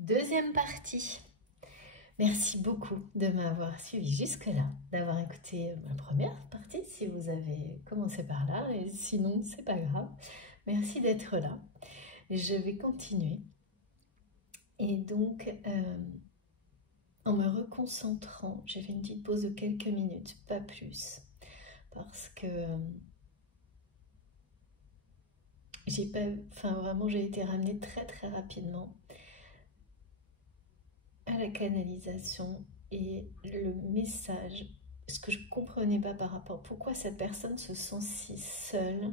Deuxième partie. Merci beaucoup de m'avoir suivi jusque-là, d'avoir écouté ma première partie si vous avez commencé par là, et sinon c'est pas grave. Merci d'être là. Je vais continuer. Et donc, en me reconcentrant, j'ai fait une petite pause de quelques minutes, pas plus, parce que j'ai été ramenée très très rapidement à la canalisation et le message, ce que je ne comprenais pas par rapport, pourquoi cette personne se sent si seule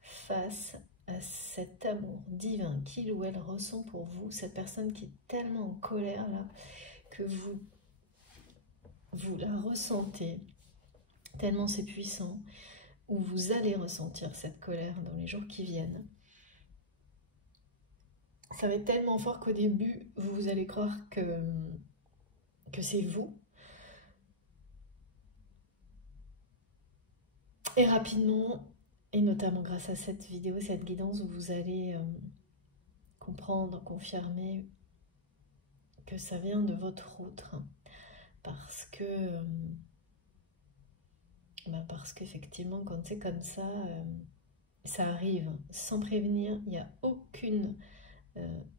face à cet amour divin qu'il ou elle ressent pour vous, cette personne qui est tellement en colère là, que vous la ressentez, tellement c'est puissant, ou vous allez ressentir cette colère dans les jours qui viennent. Ça va être tellement fort qu'au début, vous allez croire que c'est vous. Et rapidement, et notamment grâce à cette vidéo, cette guidance, vous allez comprendre, confirmer que ça vient de votre autre. Parce qu'effectivement, quand c'est comme ça, ça arrive sans prévenir. Il n'y a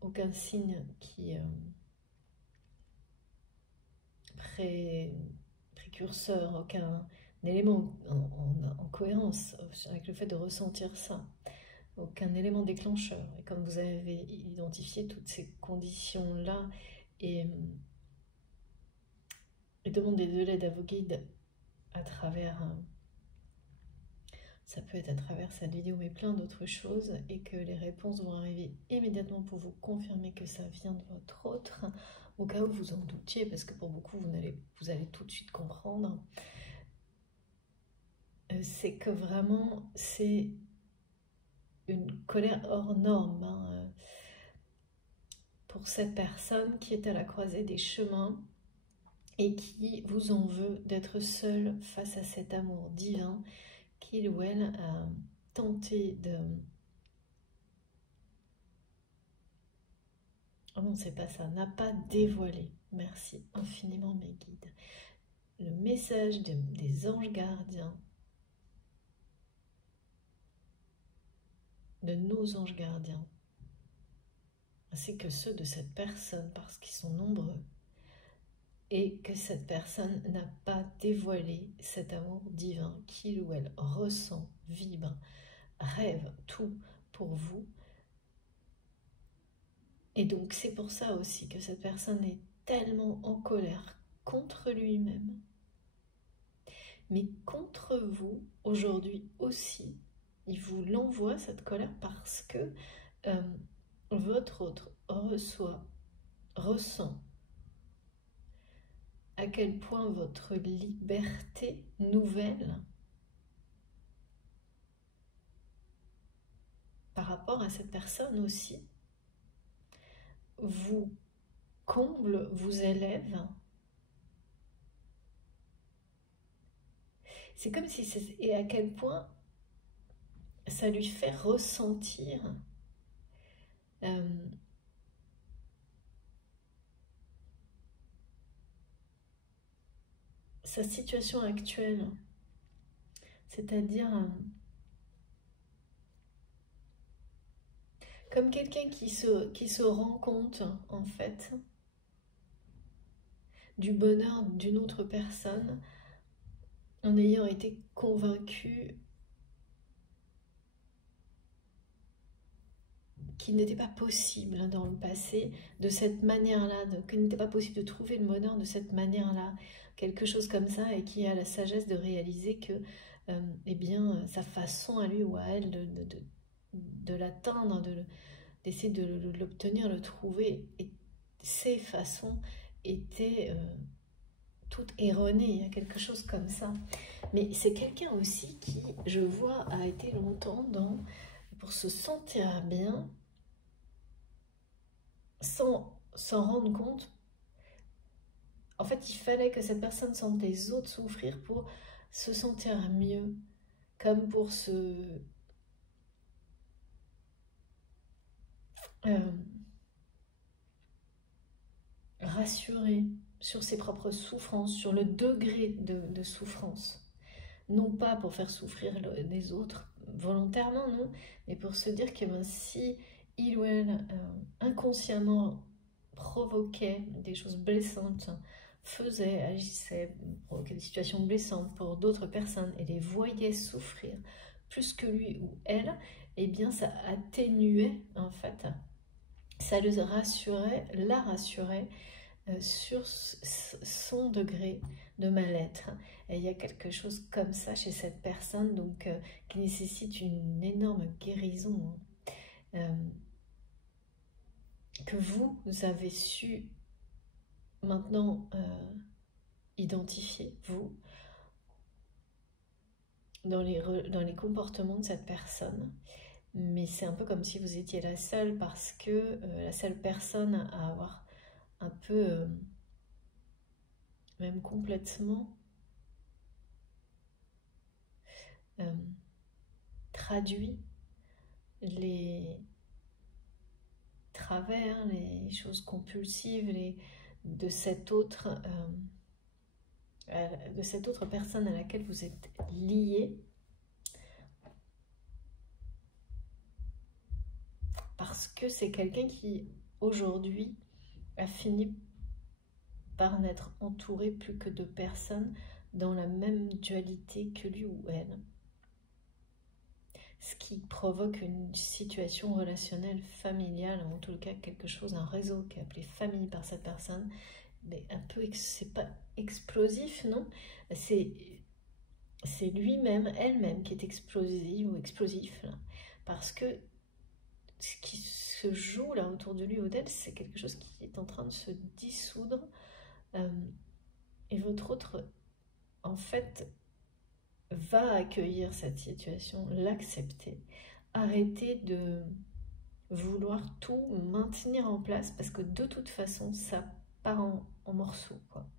aucun signe qui précurseur, aucun élément en cohérence avec le fait de ressentir ça, aucun élément déclencheur. Et comme vous avez identifié toutes ces conditions-là et demandez de l'aide à vos guides à travers, ça peut être à travers cette vidéo mais plein d'autres choses, et que les réponses vont arriver immédiatement pour vous confirmer que ça vient de votre autre, au cas où vous en doutiez, parce que pour beaucoup vous allez tout de suite comprendre. C'est que vraiment c'est une colère hors norme pour cette personne qui est à la croisée des chemins et qui vous en veut d'être seule face à cet amour divin qu'il ou elle a tenté de... Oh non, c'est pas ça, n'a pas dévoilé. Merci infiniment mes guides. Le message des anges gardiens, de nos anges gardiens, ainsi que ceux de cette personne, parce qu'ils sont nombreux, et que cette personne n'a pas dévoilé cet amour divin qu'il ou elle ressent, vibre, rêve, tout pour vous. Et donc c'est pour ça aussi que cette personne est tellement en colère contre lui-même, mais contre vous aujourd'hui aussi. Il vous l'envoie cette colère parce que votre autre ressent à quel point votre liberté nouvelle par rapport à cette personne aussi vous comble, vous élève. C'est comme si et à quel point ça lui fait ressentir sa situation actuelle, c'est-à-dire comme quelqu'un qui se rend compte en fait du bonheur d'une autre personne en ayant été convaincu qu'il n'était pas possible dans le passé de cette manière-là, qu'il n'était pas possible de trouver le bonheur de cette manière-là, quelque chose comme ça, et qui a la sagesse de réaliser que eh bien, sa façon à lui ou à elle de l'atteindre, d'essayer de l'obtenir, le trouver, et ses façons étaient toutes erronées, il y a quelque chose comme ça. Mais c'est quelqu'un aussi qui, je vois, a été longtemps pour se sentir bien, sans s'en rendre compte. En fait, il fallait que cette personne sente les autres souffrir pour se sentir mieux, comme pour rassurer sur ses propres souffrances, sur le degré de souffrance. Non pas pour faire souffrir les autres volontairement, non, mais pour se dire que si il ou elle inconsciemment provoquait des choses blessantes, faisait, agissait, provoquait des situations blessantes pour d'autres personnes et les voyait souffrir plus que lui ou elle, eh bien ça atténuait en fait, ça le rassurait, la rassurait sur son degré de mal-être. Et il y a quelque chose comme ça chez cette personne, donc qui nécessite une énorme guérison, que vous avez su maintenant identifier, vous, dans les comportements de cette personne. Mais c'est un peu comme si vous étiez la seule, parce que la seule personne à avoir un peu, même complètement, traduit les travers, les choses compulsives de cette autre personne à laquelle vous êtes lié, parce que c'est quelqu'un qui aujourd'hui a fini par n'être entouré plus que de personnes dans la même dualité que lui ou elle, ce qui provoque une situation relationnelle familiale, en tout cas quelque chose, un réseau qui est appelé famille par cette personne, mais un peu, c'est pas explosif, non, c'est lui-même, elle-même qui est explosive ou explosif, là, parce que ce qui se joue là autour de lui ou d'elle, c'est quelque chose qui est en train de se dissoudre, et votre autre, en fait, va accueillir cette situation, l'accepter, arrêter de vouloir tout maintenir en place, parce que de toute façon, ça part en morceaux, quoi.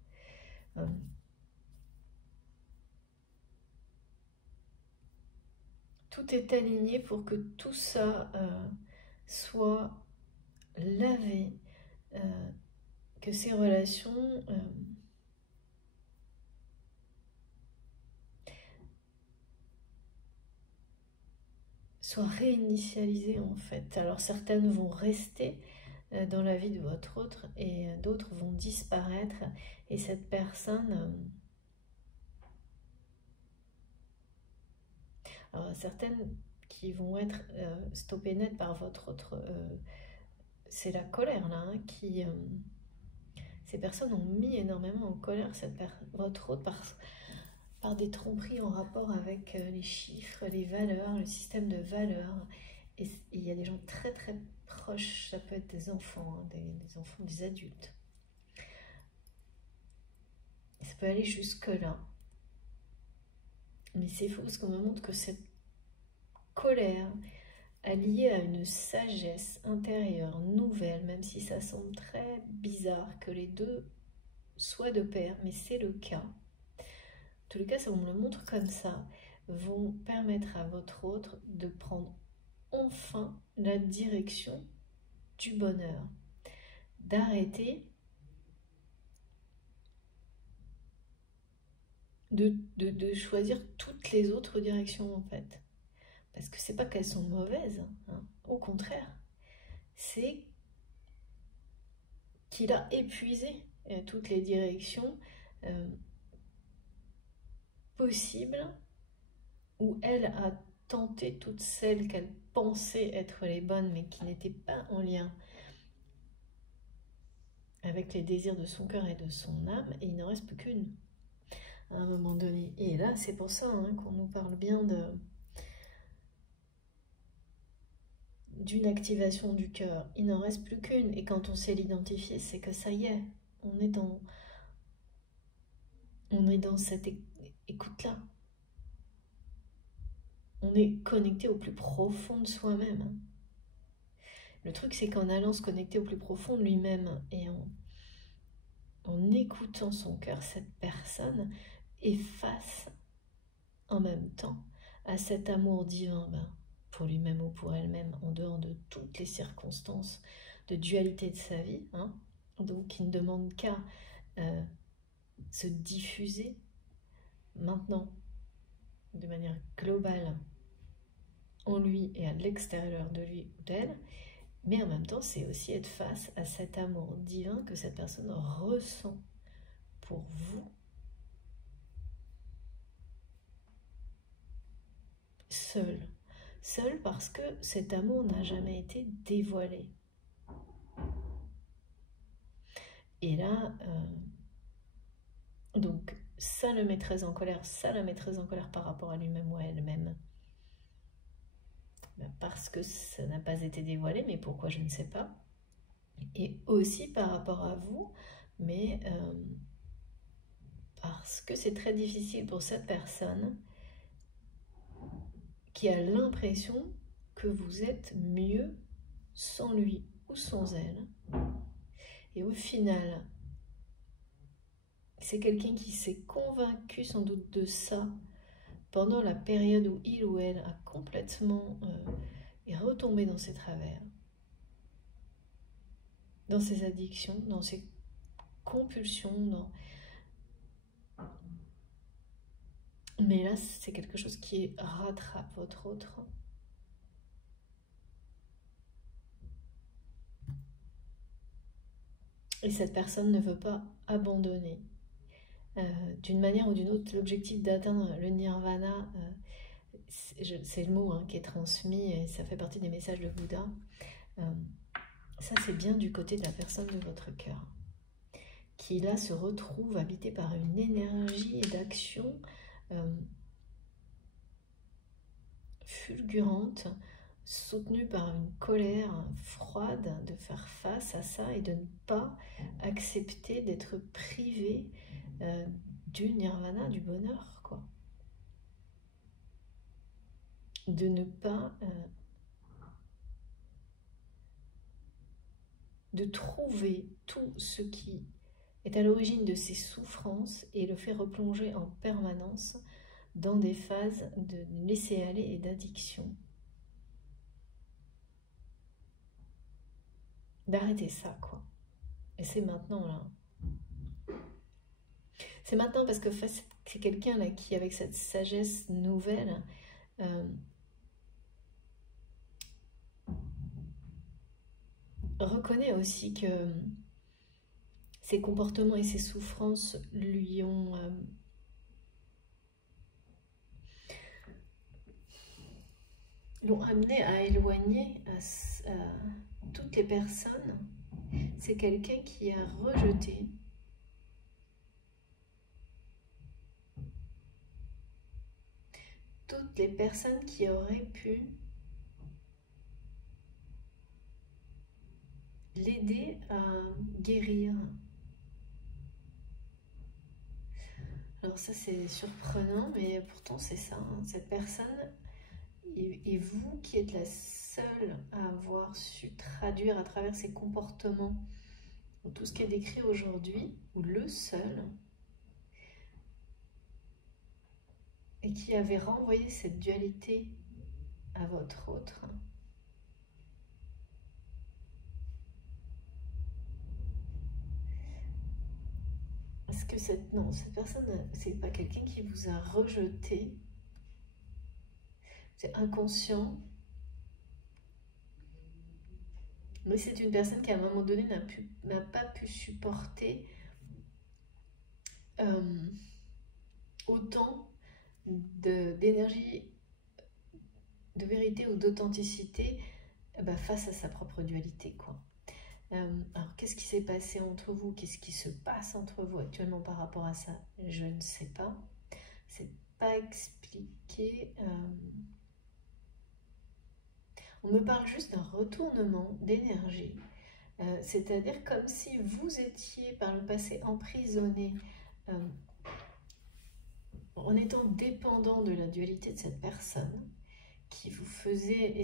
Tout est aligné pour que tout ça soit lavé, que ces relations soient réinitialisées en fait. Alors certaines vont rester dans la vie de votre autre et d'autres vont disparaître, et cette personne... alors certaines qui vont être stoppées net par votre autre, c'est la colère là, hein, qui... ces personnes ont mis énormément en colère votre autre par des tromperies en rapport avec les chiffres, les valeurs, le système de valeurs. Et il y a des gens très très proches, ça peut être des enfants, hein, des enfants, des adultes. Et ça peut aller jusque-là. Mais c'est fou parce qu'on me montre que cette colère alliée à une sagesse intérieure nouvelle, même si ça semble très bizarre que les deux soient de pair, mais c'est le cas. En tous les cas, ça on me le montre comme ça, vont permettre à votre autre de prendre enfin la direction du bonheur, d'arrêter de choisir toutes les autres directions en fait. Parce que c'est pas qu'elles sont mauvaises, hein. Au contraire, c'est qu'il a épuisé toutes les directions possibles, où elle a tenté toutes celles qu'elle pensait être les bonnes, mais qui n'étaient pas en lien avec les désirs de son cœur et de son âme, et il n'en reste plus qu'une à un moment donné. Et là, c'est pour ça hein, qu'on nous parle bien d'une activation du cœur. Il n'en reste plus qu'une, et quand on sait l'identifier, c'est que ça y est, on est dans cette écoute-là. On est connecté au plus profond de soi-même. Le truc, c'est qu'en allant se connecter au plus profond de lui-même et en écoutant son cœur, cette personne est face en même temps à cet amour divin pour lui-même ou pour elle-même, en dehors de toutes les circonstances de dualité de sa vie, hein, donc qui ne demande qu'à se diffuser maintenant de manière globale en lui et à l'extérieur de lui ou d'elle, mais en même temps c'est aussi être face à cet amour divin que cette personne ressent pour vous, seul. Seul parce que cet amour n'a jamais été dévoilé. Et là, donc ça le met très en colère, ça la met très en colère par rapport à lui-même ou à elle-même. Parce que ça n'a pas été dévoilé, mais pourquoi je ne sais pas. Et aussi par rapport à vous, mais parce que c'est très difficile pour cette personne qui a l'impression que vous êtes mieux sans lui ou sans elle. Et au final, c'est quelqu'un qui s'est convaincu sans doute de ça pendant la période où il ou elle a complètement est retombé dans ses travers, dans ses addictions, dans ses compulsions. Mais là, c'est quelque chose qui rattrape votre autre. Et cette personne ne veut pas abandonner. D'une manière ou d'une autre, l'objectif d'atteindre le nirvana, c'est le mot qui est transmis et ça fait partie des messages de Bouddha. Ça, c'est bien du côté de la personne de votre cœur, qui là se retrouve habité par une énergie d'action fulgurante, soutenue par une colère froide de faire face à ça et de ne pas accepter d'être privé du nirvana, du bonheur, quoi. De ne pas de trouver tout ce qui est à l'origine de ses souffrances et le fait replonger en permanence dans des phases de laisser-aller et d'addiction. D'arrêter ça, quoi. Et c'est maintenant, là. C'est maintenant parce que c'est quelqu'un là qui, avec cette sagesse nouvelle, reconnaît aussi que ses comportements et ses souffrances lui ont l'ont amené à éloigner toutes les personnes. C'est quelqu'un qui a rejeté toutes les personnes qui auraient pu l'aider à guérir. Alors ça c'est surprenant, mais pourtant c'est ça. Cette personne et vous qui êtes la seule à avoir su traduire à travers ses comportements tout ce qui est décrit aujourd'hui, ou le seul, et qui avait renvoyé cette dualité à votre autre. Parce que cette personne, c'est pas quelqu'un qui vous a rejeté, c'est inconscient, mais c'est une personne qui à un moment donné n'a pas pu supporter autant d'énergie, de vérité ou d'authenticité face à sa propre dualité, quoi. Alors, qu'est-ce qui s'est passé entre vous? Qu'est-ce qui se passe entre vous actuellement par rapport à ça? Je ne sais pas. C'est pas expliqué. On me parle juste d'un retournement d'énergie. C'est-à-dire comme si vous étiez par le passé emprisonné en étant dépendant de la dualité de cette personne qui vous faisait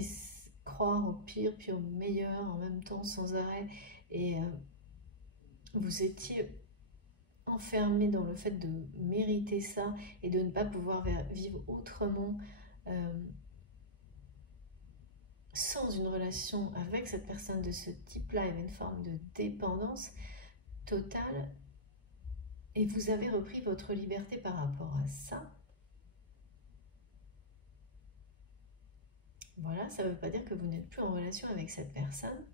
croire au pire puis au meilleur en même temps sans arrêt, et vous étiez enfermé dans le fait de mériter ça et de ne pas pouvoir vivre autrement sans une relation avec cette personne de ce type-là. Il y avait une forme de dépendance. totale et vous avez repris votre liberté par rapport à ça. Voilà, ça ne veut pas dire que vous n'êtes plus en relation avec cette personne.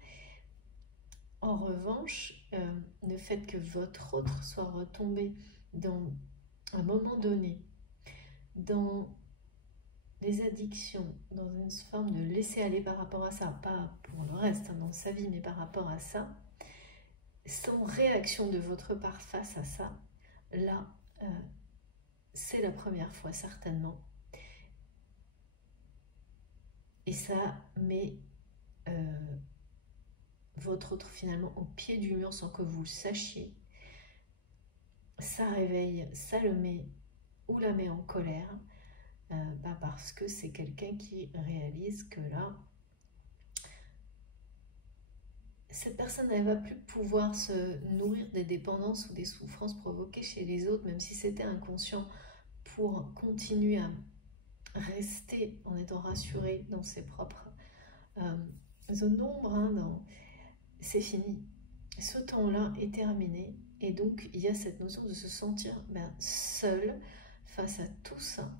En revanche, le fait que votre autre soit retombé dans un moment donné, dans des addictions, dans une forme de laisser aller par rapport à ça, pas pour le reste dans sa vie, mais par rapport à ça, sans réaction de votre part face à ça, là, c'est la première fois certainement. Et ça met votre autre finalement au pied du mur sans que vous le sachiez. Ça réveille, ça le met ou la met en colère, parce que c'est quelqu'un qui réalise que là, cette personne, elle ne va plus pouvoir se nourrir des dépendances ou des souffrances provoquées chez les autres, même si c'était inconscient, pour continuer à rester en étant rassuré dans ses propres zones d'ombre. C'est fini. Ce temps-là est terminé. Et donc, il y a cette notion de se sentir seul face à tout ça.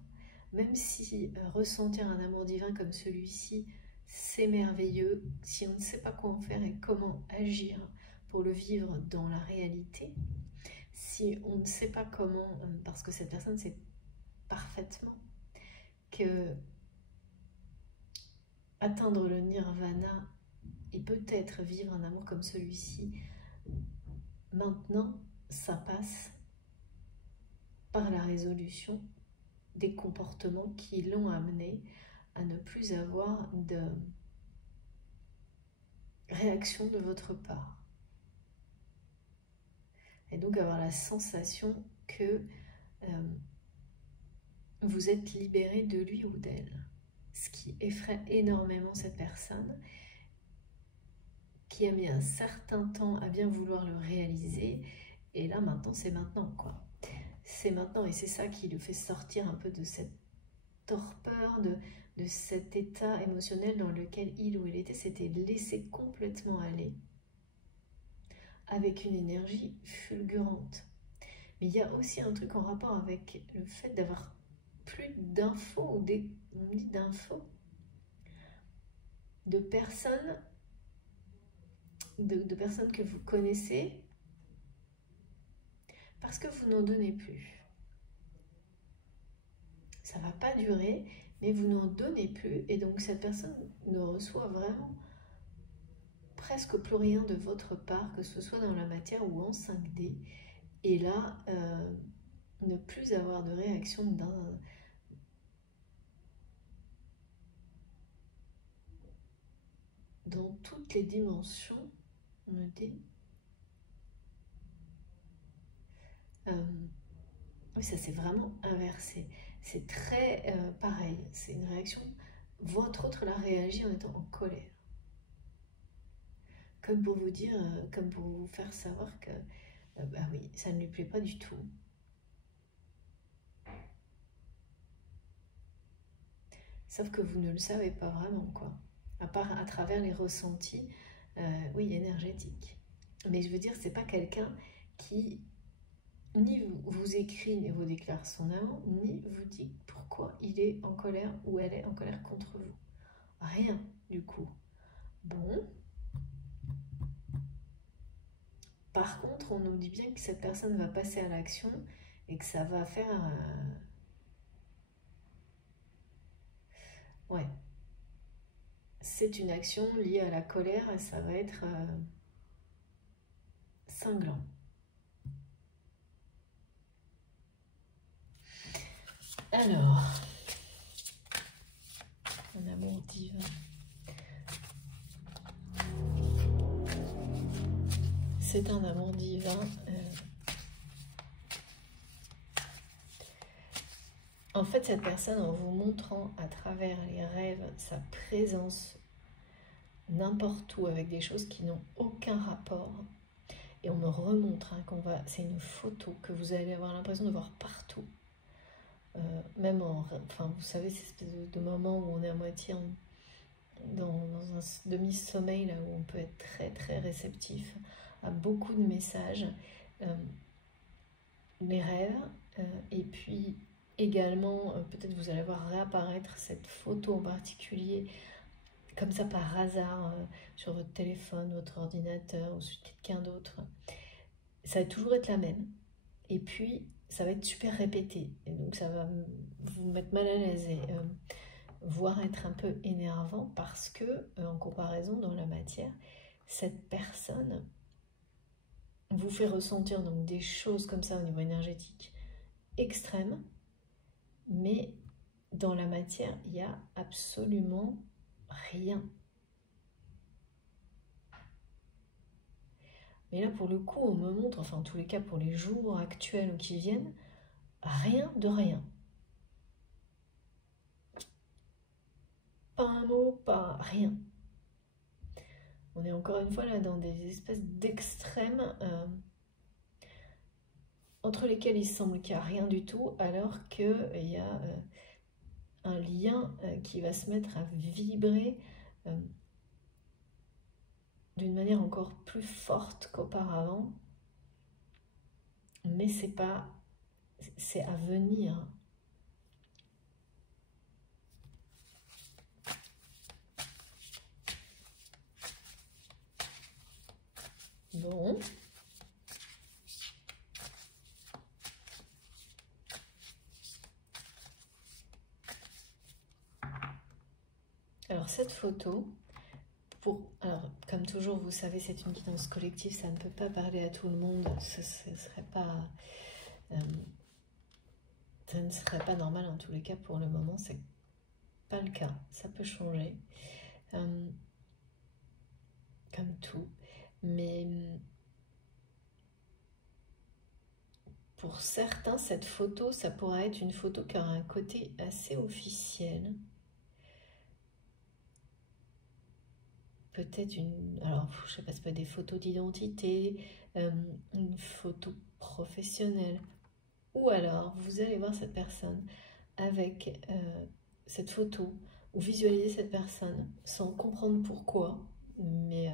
Même si ressentir un amour divin comme celui-ci, c'est merveilleux, si on ne sait pas quoi en faire et comment agir pour le vivre dans la réalité, si on ne sait pas comment, parce que cette personne sait parfaitement que atteindre le nirvana et peut-être vivre un amour comme celui-ci, maintenant, ça passe par la résolution des comportements qui l'ont amené à ne plus avoir de réaction de votre part. Et donc avoir la sensation que vous êtes libéré de lui ou d'elle. Ce qui effraie énormément cette personne, qui a mis un certain temps à bien vouloir le réaliser. Et là, maintenant, c'est maintenant, quoi. C'est maintenant, et c'est ça qui le fait sortir un peu de cette torpeur, de cet état émotionnel dans lequel il ou elle était, s'était laissé complètement aller, avec une énergie fulgurante. Mais il y a aussi un truc en rapport avec le fait d'avoir plus d'infos, on dit d'infos, de personnes, de personnes que vous connaissez, parce que vous n'en donnez plus. Ça ne va pas durer, mais vous n'en donnez plus, et donc cette personne ne reçoit vraiment presque plus rien de votre part, que ce soit dans la matière ou en 5D. Et là, ne plus avoir de réaction dans toutes les dimensions, on me dit. Oui, ça s'est vraiment inversé. C'est très pareil, c'est une réaction. Votre autre l'a réagi en étant en colère. Comme pour vous dire, comme pour vous faire savoir que, bah oui, ça ne lui plaît pas du tout. Sauf que vous ne le savez pas vraiment, quoi. À part à travers les ressentis, oui, énergétiques. Mais je veux dire, c'est pas quelqu'un qui ni vous écrit, ni vous déclare son amour, ni vous dit pourquoi il est en colère ou elle est en colère contre vous. Rien, du coup. Bon. Par contre, on nous dit bien que cette personne va passer à l'action et que ça va faire... Ouais. C'est une action liée à la colère et ça va être cinglant. Alors, un amour divin. C'est un amour divin. En fait, cette personne, en vous montrant à travers les rêves sa présence n'importe où avec des choses qui n'ont aucun rapport, et on me remontre c'est une photo que vous allez avoir l'impression de voir partout. Même enfin, vous savez, cette espèce de moment où on est à moitié dans un demi-sommeil, là où on peut être très très réceptif à beaucoup de messages, les rêves, et puis également, peut-être vous allez voir réapparaître cette photo en particulier, comme ça par hasard, sur votre téléphone, votre ordinateur, ou sur quelqu'un d'autre. Ça va toujours être la même, et puis ça va être super répété, et donc ça va vous mettre mal à l'aise, et voire être un peu énervant, parce que, en comparaison dans la matière, cette personne vous fait ressentir donc des choses comme ça au niveau énergétique extrêmes, mais dans la matière, il n'y a absolument rien. Mais là, pour le coup, on me montre, enfin en tous les cas pour les jours actuels ou qui viennent, rien de rien. Pas un mot, pas rien. On est encore une fois là dans des espèces d'extrêmes entre lesquels il semble qu'il n'y a rien du tout, alors qu'il y a un lien qui va se mettre à vibrer d'une manière encore plus forte qu'auparavant. Mais c'est pas, c'est à venir. Bon. Alors cette photo, alors comme toujours vous savez c'est une guidance collective, ça ne peut pas parler à tout le monde, ce serait pas, ça ne serait pas normal en tous les cas. Pour le moment c'est pas le cas, ça peut changer, comme tout, mais pour certains cette photo, ça pourrait être une photo qui aura un côté assez officiel. Peut-être une, alors je sais pas, ça peut être des photos d'identité, une photo professionnelle, ou alors vous allez voir cette personne avec cette photo, ou visualiser cette personne sans comprendre pourquoi, mais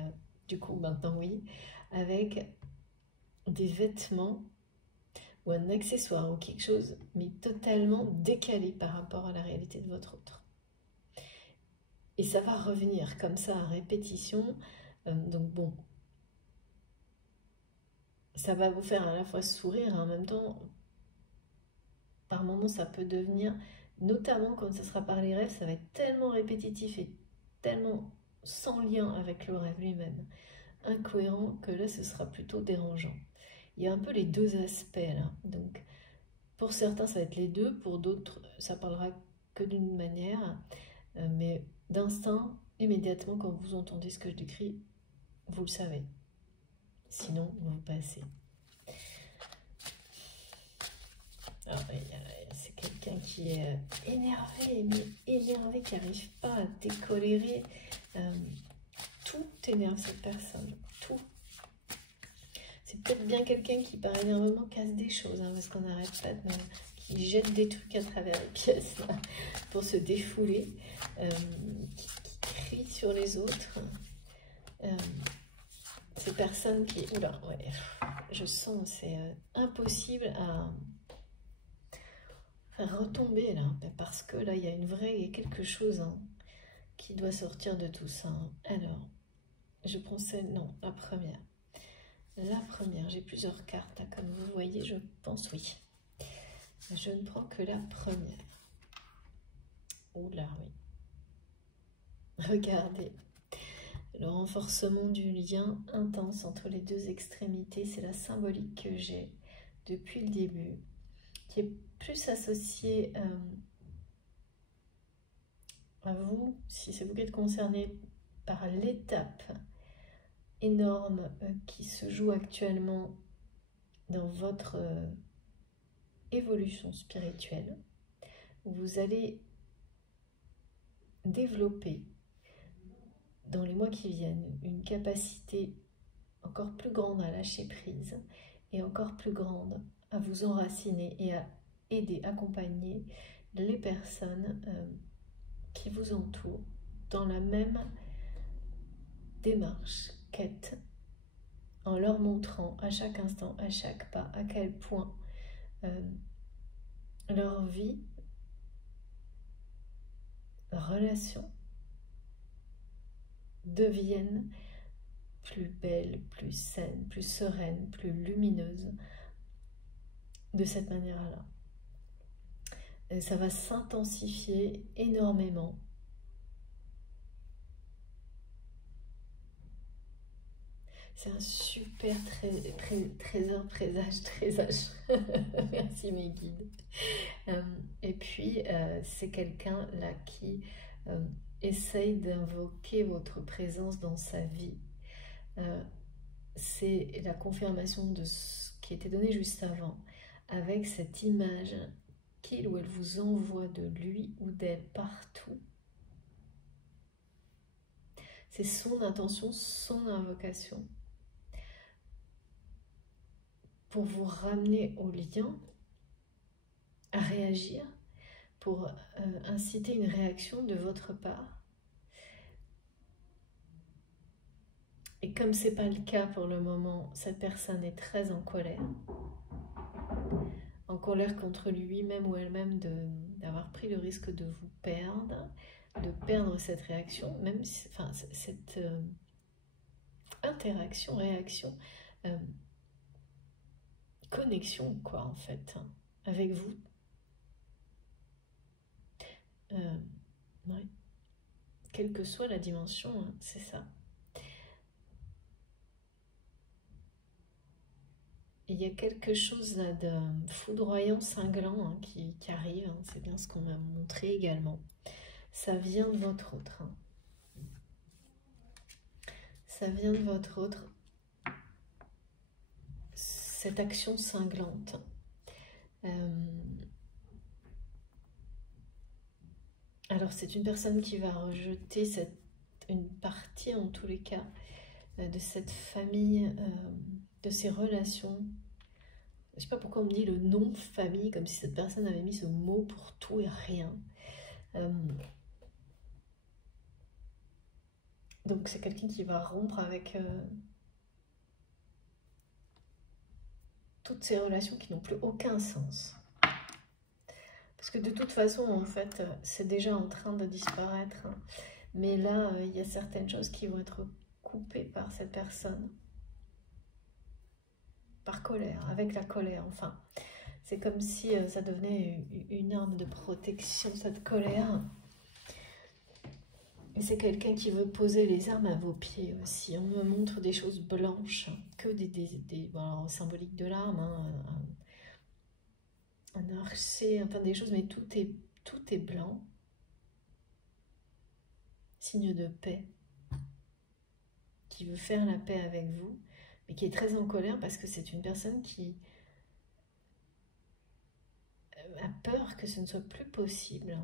du coup maintenant oui, avec des vêtements ou un accessoire ou quelque chose, mais totalement décalé par rapport à la réalité de votre autre. Et ça va revenir comme ça à répétition. Donc bon, ça va vous faire à la fois sourire et en même temps, par moments, ça peut devenir, notamment quand ça sera par les rêves, ça va être tellement répétitif et tellement sans lien avec le rêve lui-même, incohérent, que là, ce sera plutôt dérangeant. Il y a un peu les deux aspects là. Donc, pour certains, ça va être les deux, pour d'autres, ça parlera que d'une manière, mais d'instinct, immédiatement, quand vous entendez ce que je décris, vous le savez. Sinon, vous passez. C'est quelqu'un qui est énervé, mais énervé, qui n'arrive pas à décolérer. Tout énerve cette personne, tout. C'est peut-être bien quelqu'un qui, par énervement, casse des choses, hein, parce qu'on n'arrête pas de... qui jette des trucs à travers les pièces là, pour se défouler, qui crie sur les autres. Ces personnes qui... Oula, ouais, je sens, c'est impossible à faire retomber là, parce que là, il y a une vraie... il y a quelque chose hein, qui doit sortir de tout ça. Hein. Alors, je prends celle... non, la première. La première, j'ai plusieurs cartes, là, comme vous voyez, je pense oui. Je ne prends que la première. Oula, oui. Regardez. Le renforcement du lien intense entre les deux extrémités, c'est la symbolique que j'ai depuis le début, qui est plus associée à vous, si c'est vous qui êtes concerné par l'étape énorme qui se joue actuellement dans votre évolution spirituelle. Vous allez développer dans les mois qui viennent une capacité encore plus grande à lâcher prise et encore plus grande à vous enraciner et à aider, accompagner les personnes qui vous entourent dans la même démarche, quête, en leur montrant à chaque instant, à chaque pas, à quel point leur vie, leur relation deviennent plus belles, plus saines, plus sereines, plus lumineuses de cette manière-là. Ça va s'intensifier énormément. C'est un super trésor, présage. Merci mes guides. Et puis, c'est quelqu'un là qui essaye d'invoquer votre présence dans sa vie. C'est la confirmation de ce qui était donné juste avant, avec cette image qu'il ou elle vous envoie de lui ou d'elle partout. C'est son intention, son invocation pour vous ramener au lien, à réagir, pour inciter une réaction de votre part. Et comme ce n'est pas le cas pour le moment, cette personne est très en colère contre lui-même ou elle-même d'avoir pris le risque de vous perdre, de perdre cette réaction, même si, enfin, cette interaction, réaction, connexion, quoi, en fait, hein, avec vous. Ouais. Quelle que soit la dimension, hein, c'est ça. Il y a quelque chose là de foudroyant, cinglant hein, qui arrive, hein, c'est bien ce qu'on m'a montré également. Ça vient de votre autre. Hein. Ça vient de votre autre. Cette action cinglante. Alors c'est une personne qui va rejeter une partie en tous les cas de cette famille, de ces relations. Je ne sais pas pourquoi on me dit le nom famille, comme si cette personne avait mis ce mot pour tout et rien. Donc c'est quelqu'un qui va rompre avec toutes ces relations qui n'ont plus aucun sens. Parce que de toute façon, en fait, c'est déjà en train de disparaître. Hein. Mais là, il y a certaines choses qui vont être coupées par cette personne. Par colère, avec la colère, enfin. C'est comme si ça devenait une arme de protection, cette colère. Et c'est quelqu'un qui veut poser les armes à vos pieds aussi. On me montre des choses blanches, que bon, symboliques de l'arme, hein, un archer, enfin des choses, mais tout est blanc. Signe de paix, qui veut faire la paix avec vous, mais qui est très en colère parce que c'est une personne qui a peur que ce ne soit plus possible.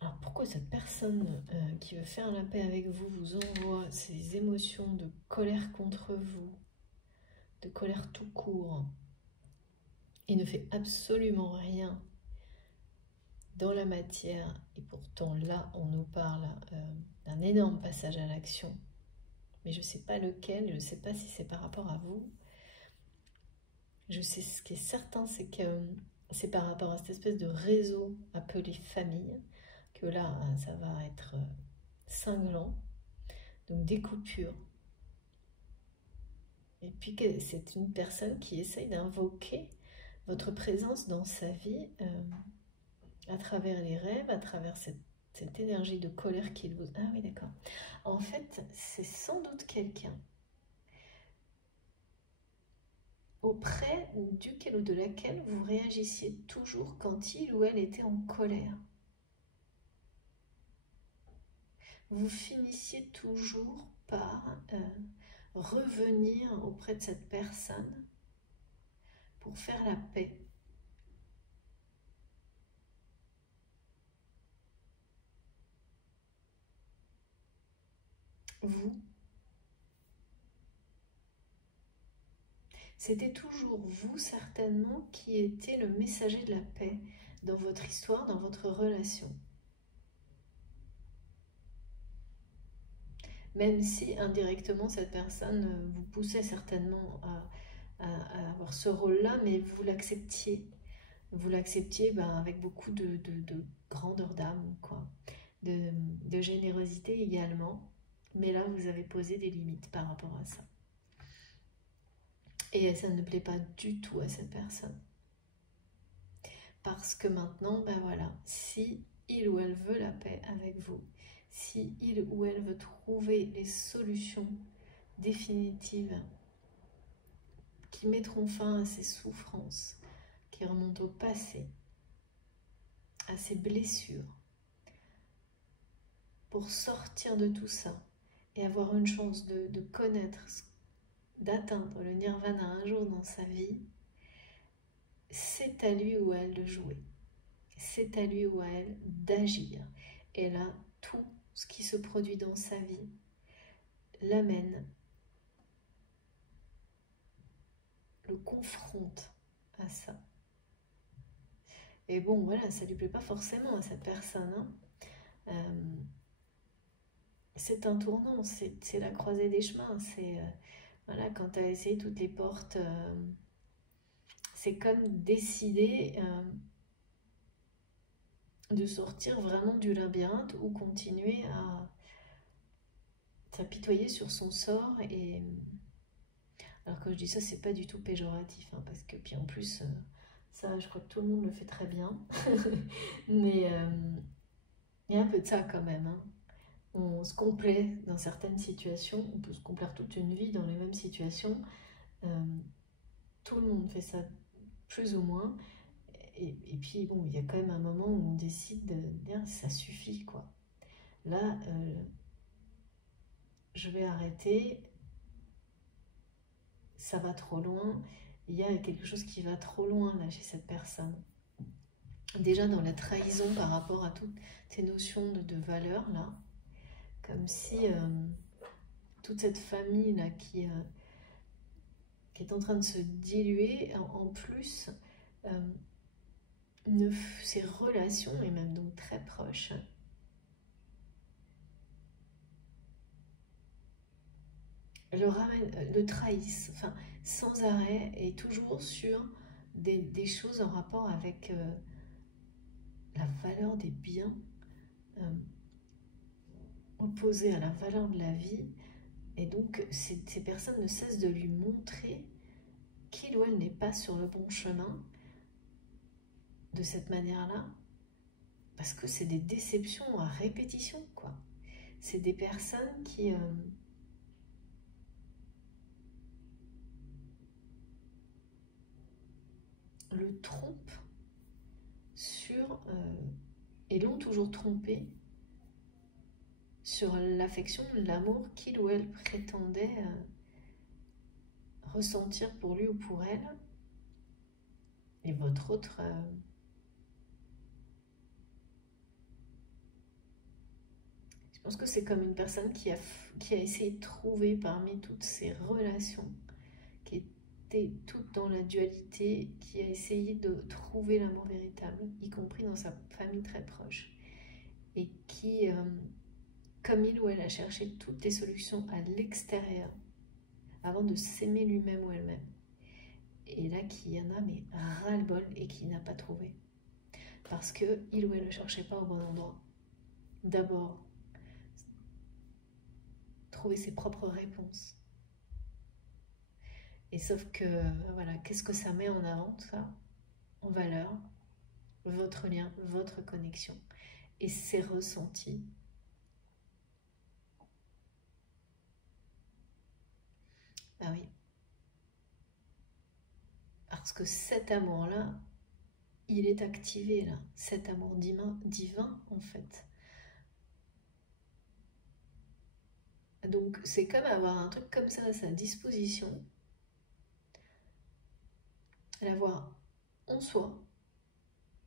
Alors pourquoi cette personne qui veut faire la paix avec vous vous envoie ces émotions de colère contre vous, de colère tout court, et ne fait absolument rien dans la matière, et pourtant là on nous parle d'un énorme passage à l'action, mais je ne sais pas lequel, je ne sais pas si c'est par rapport à vous. Je sais ce qui est certain, c'est que c'est par rapport à cette espèce de réseau appelé famille, que là, ça va être cinglant, donc des coupures. Et puis c'est une personne qui essaye d'invoquer votre présence dans sa vie à travers les rêves, à travers cette énergie de colère qu'il vous... Ah oui, d'accord. En fait, c'est sans doute quelqu'un auprès duquel ou de laquelle vous réagissiez toujours quand il ou elle était en colère. Vous finissiez toujours par revenir auprès de cette personne pour faire la paix. Vous, c'était toujours vous certainement qui étiez le messager de la paix dans votre histoire, dans votre relation. même si indirectement cette personne vous poussait certainement à avoir ce rôle-là, mais vous l'acceptiez. Vous l'acceptiez avec beaucoup de grandeur d'âme, quoi, de générosité également. Mais là, vous avez posé des limites par rapport à ça. Et ça ne plaît pas du tout à cette personne. Parce que maintenant, voilà, si il ou elle veut la paix avec vous, si il ou elle veut trouver les solutions définitives qui mettront fin à ses souffrances, qui remontent au passé, à ses blessures, pour sortir de tout ça et avoir une chance de connaître, d'atteindre le nirvana un jour dans sa vie, c'est à lui ou à elle de jouer. C'est à lui ou à elle d'agir. Et là, tout ce qui se produit dans sa vie l'amène, le confronte à ça. Et bon, voilà, ça ne lui plaît pas forcément à cette personne. C'est un tournant, c'est la croisée des chemins. C'est voilà, quand tu as essayé toutes les portes, c'est comme décider de sortir vraiment du labyrinthe ou continuer à s'apitoyer sur son sort. Et alors quand je dis ça, c'est pas du tout péjoratif, hein, parce que puis en plus ça, je crois que tout le monde le fait très bien. Mais il y a un peu de ça quand même, hein. On se complaît dans certaines situations, on peut se complaire toute une vie dans les mêmes situations. Tout le monde fait ça plus ou moins. Et puis bon, il y a quand même un moment où on décide de dire ça suffit, quoi. Là, je vais arrêter, ça va trop loin, il y a quelque chose qui va trop loin là chez cette personne. Déjà dans la trahison par rapport à toutes ces notions de valeur là, comme si toute cette famille là qui est en train de se diluer, en plus ces relations, et même donc très proches, le trahissent, enfin, sans arrêt, et toujours sur des choses en rapport avec la valeur des biens, opposée à la valeur de la vie. Et donc ces personnes ne cessent de lui montrer qu'il ou elle n'est pas sur le bon chemin de cette manière-là, parce que c'est des déceptions à répétition, quoi. C'est des personnes qui le trompent sur et l'ont toujours trompé sur l'affection, l'amour qu'il ou elle prétendait ressentir pour lui ou pour elle. Et votre autre je pense que c'est comme une personne qui a essayé de trouver parmi toutes ces relations, qui était toute dans la dualité, qui a essayé de trouver l'amour véritable, y compris dans sa famille très proche, et qui, comme il ou elle a cherché toutes les solutions à l'extérieur, avant de s'aimer lui-même ou elle-même, et là qui en a mais ras-le-bol et qui n'a pas trouvé, parce que il ou elle ne cherchait pas au bon endroit. D'abord, trouver ses propres réponses. Et sauf que, voilà, qu'est-ce que ça met en avant, tout ça? En valeur, votre lien, votre connexion. Et ses ressentis. Ah oui. Parce que cet amour-là, il est activé, là. Cet amour divin, en fait. Donc, c'est comme avoir un truc comme ça à sa disposition, l'avoir en soi,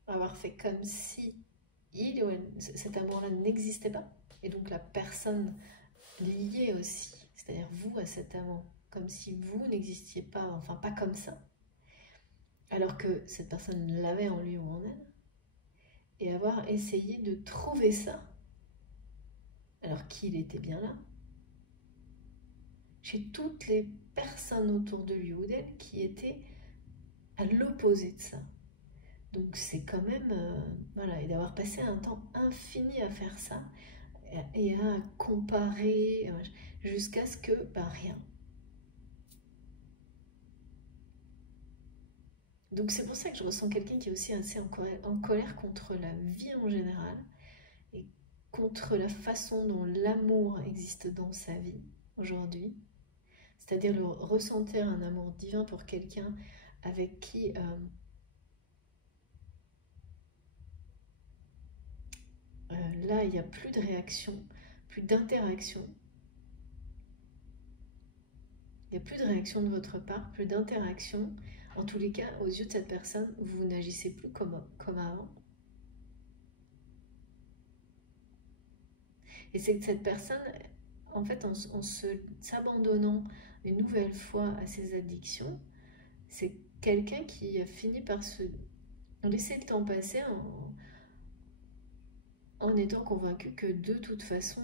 avoir fait comme si il ou elle, cet amour-là n'existait pas, et donc la personne liée aussi, c'est-à-dire vous à cet amour, comme si vous n'existiez pas, enfin pas comme ça, alors que cette personne l'avait en lui ou en elle, et avoir essayé de trouver ça, alors qu'il était bien là, chez toutes les personnes autour de lui ou d'elle qui étaient à l'opposé de ça. Donc c'est quand même, voilà, et d'avoir passé un temps infini à faire ça, et à comparer, jusqu'à ce que, rien. Donc c'est pour ça que je ressens quelqu'un qui est aussi assez en colère contre la vie en général, et contre la façon dont l'amour existe dans sa vie aujourd'hui. C'est-à-dire le ressentir un amour divin pour quelqu'un avec qui là il n'y a plus de réaction, plus d'interaction. Il n'y a plus de réaction de votre part, plus d'interaction. En tous les cas, aux yeux de cette personne, vous n'agissez plus comme avant. Et c'est que cette personne, en fait, en s'abandonnant une nouvelle fois à ses addictions, c'est quelqu'un qui a fini par se laisser le temps passer en étant convaincu que de toute façon,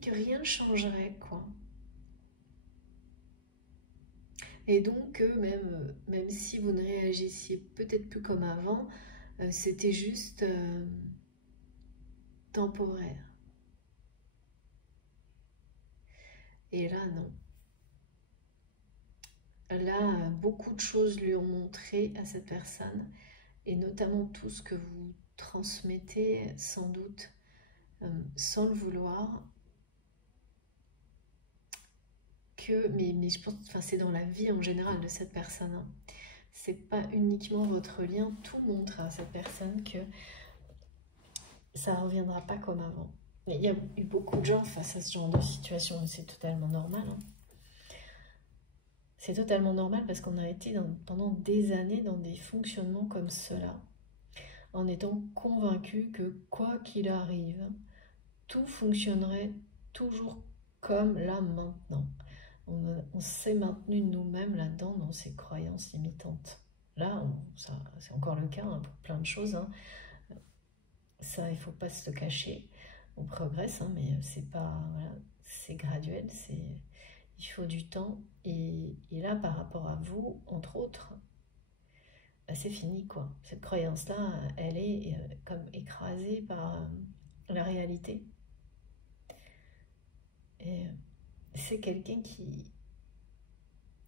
que rien ne changerait, quoi. Et donc, même si vous ne réagissiez peut-être plus comme avant, c'était juste temporaire. Et là, non. Là, beaucoup de choses lui ont montré à cette personne, et notamment tout ce que vous transmettez, sans doute, sans le vouloir, mais je pense, enfin, c'est dans la vie en général de cette personne, hein. C'est pas uniquement votre lien, tout montre à cette personne que ça ne reviendra pas comme avant. Il y a eu beaucoup de gens face à ce genre de situation, et c'est totalement normal, hein. C'est totalement normal parce qu'on a été pendant des années dans des fonctionnements comme cela, en étant convaincu que quoi qu'il arrive, tout fonctionnerait toujours comme là maintenant. On s'est maintenu nous-mêmes là-dedans, dans ces croyances limitantes. Là, c'est encore le cas, hein, pour plein de choses, hein. Ça, il ne faut pas se le cacher. On progresse, hein, mais c'est pas, voilà, c'est graduel, il faut du temps. Et là, par rapport à vous, entre autres, bah, c'est fini, quoi. Cette croyance-là, elle est comme écrasée par la réalité. Et c'est quelqu'un qui...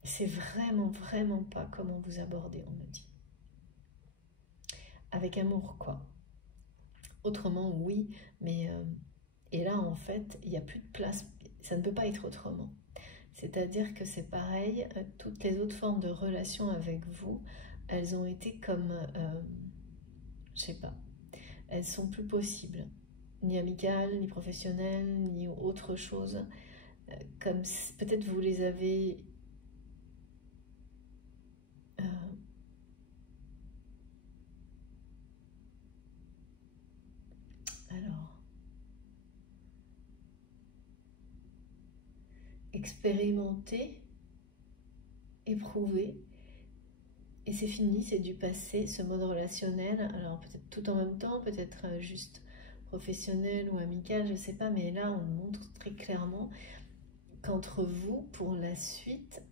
C'est vraiment, vraiment pas comment vous aborder, on me dit. Avec amour, quoi. Autrement, oui, mais... et là, en fait, il n'y a plus de place. Ça ne peut pas être autrement. C'est-à-dire que c'est pareil, toutes les autres formes de relations avec vous, elles ont été comme... je sais pas. Elles sont plus possibles. Ni amicales, ni professionnelles, ni autre chose. Comme peut-être vous les avez... alors... expérimenté, éprouvé, et c'est fini, c'est du passé, ce mode relationnel. Alors peut-être tout en même temps, peut-être juste professionnel ou amical, je sais pas, mais là on montre très clairement qu'entre vous, pour la suite,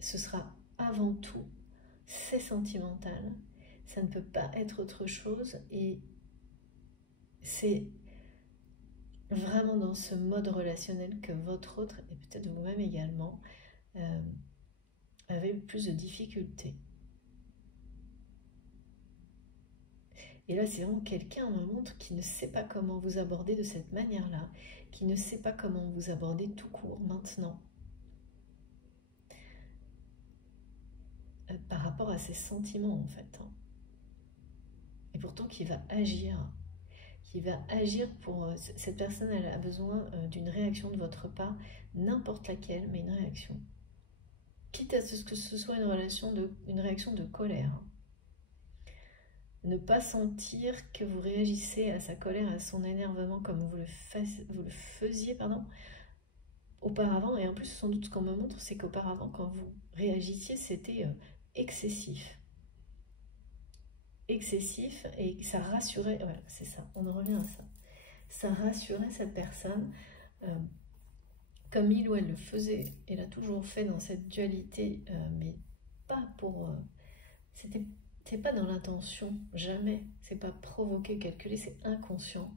ce sera avant tout, c'est sentimental, ça ne peut pas être autre chose, et c'est vraiment dans ce mode relationnel que votre autre, et peut-être vous-même également, avez plus de difficultés. Et là, c'est vraiment quelqu'un, on me montre, qui ne sait pas comment vous aborder de cette manière-là, qui ne sait pas comment vous aborder tout court maintenant, par rapport à ses sentiments, en fait, hein. Et pourtant, qui va agir pour... cette personne, elle a besoin d'une réaction de votre part, n'importe laquelle, mais une réaction. Quitte à ce que ce soit une réaction de colère. Ne pas sentir que vous réagissez à sa colère, à son énervement, comme vous le faisiez auparavant, et en plus sans doute ce qu'on me montre, c'est qu'auparavant, quand vous réagissiez, c'était excessif. Excessif, et ça rassurait, voilà, c'est ça, on en revient à ça. Ça rassurait cette personne, comme il ou elle le faisait, et l'a toujours fait dans cette dualité, mais pas pour... c'est pas dans l'intention, jamais. C'est pas provoqué, calculé, c'est inconscient.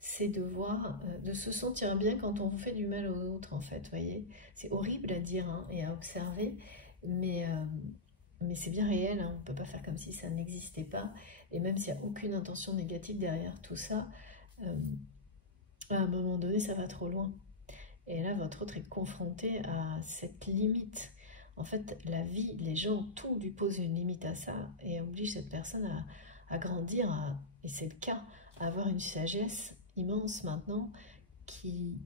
C'est de voir, de se sentir bien quand on fait du mal aux autres, en fait, voyez. C'est horrible à dire hein, et à observer, mais c'est bien réel, hein, on ne peut pas faire comme si ça n'existait pas. Et même s'il n'y a aucune intention négative derrière tout ça, à un moment donné, ça va trop loin. Et là, votre autre est confronté à cette limite. En fait, la vie, les gens, tout lui pose une limite à ça et oblige cette personne à grandir, et c'est le cas, à avoir une sagesse immense maintenant qui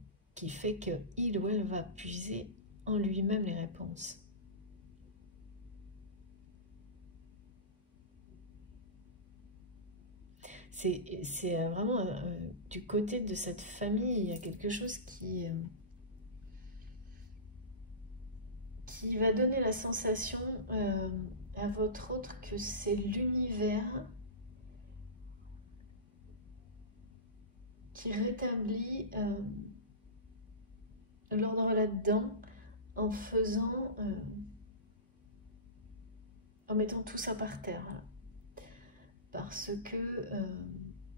fait qu'il ou elle va puiser en lui-même les réponses. C'est vraiment du côté de cette famille, il y a quelque chose qui va donner la sensation à votre autre que c'est l'univers qui rétablit l'ordre là-dedans en faisant, en mettant tout ça par terre. Parce que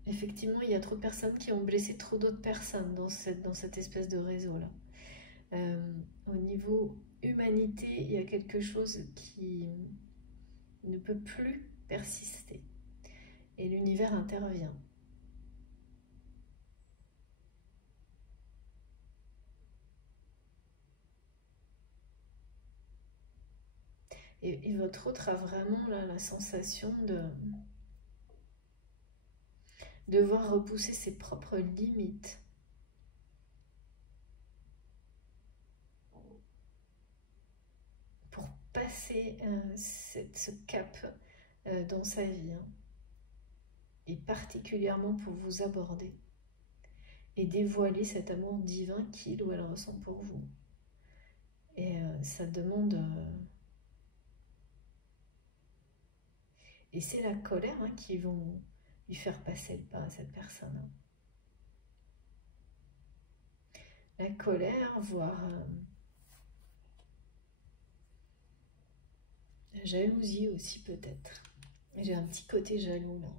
effectivement, il y a trop de personnes qui ont blessé trop d'autres personnes dans cette espèce de réseau-là. Au niveau humanité, il y a quelque chose qui ne peut plus persister. Et l'univers intervient. Et votre autre a vraiment là, la sensation de voir repousser ses propres limites. Pour passer ce cap dans sa vie. Hein. Et particulièrement pour vous aborder. Et dévoiler cet amour divin qu'il ou elle ressent pour vous. Et ça demande... Et c'est la colère hein, qui vont lui faire passer le pas à cette personne. La colère, voire la jalousie aussi peut-être. J'ai un petit côté jaloux là.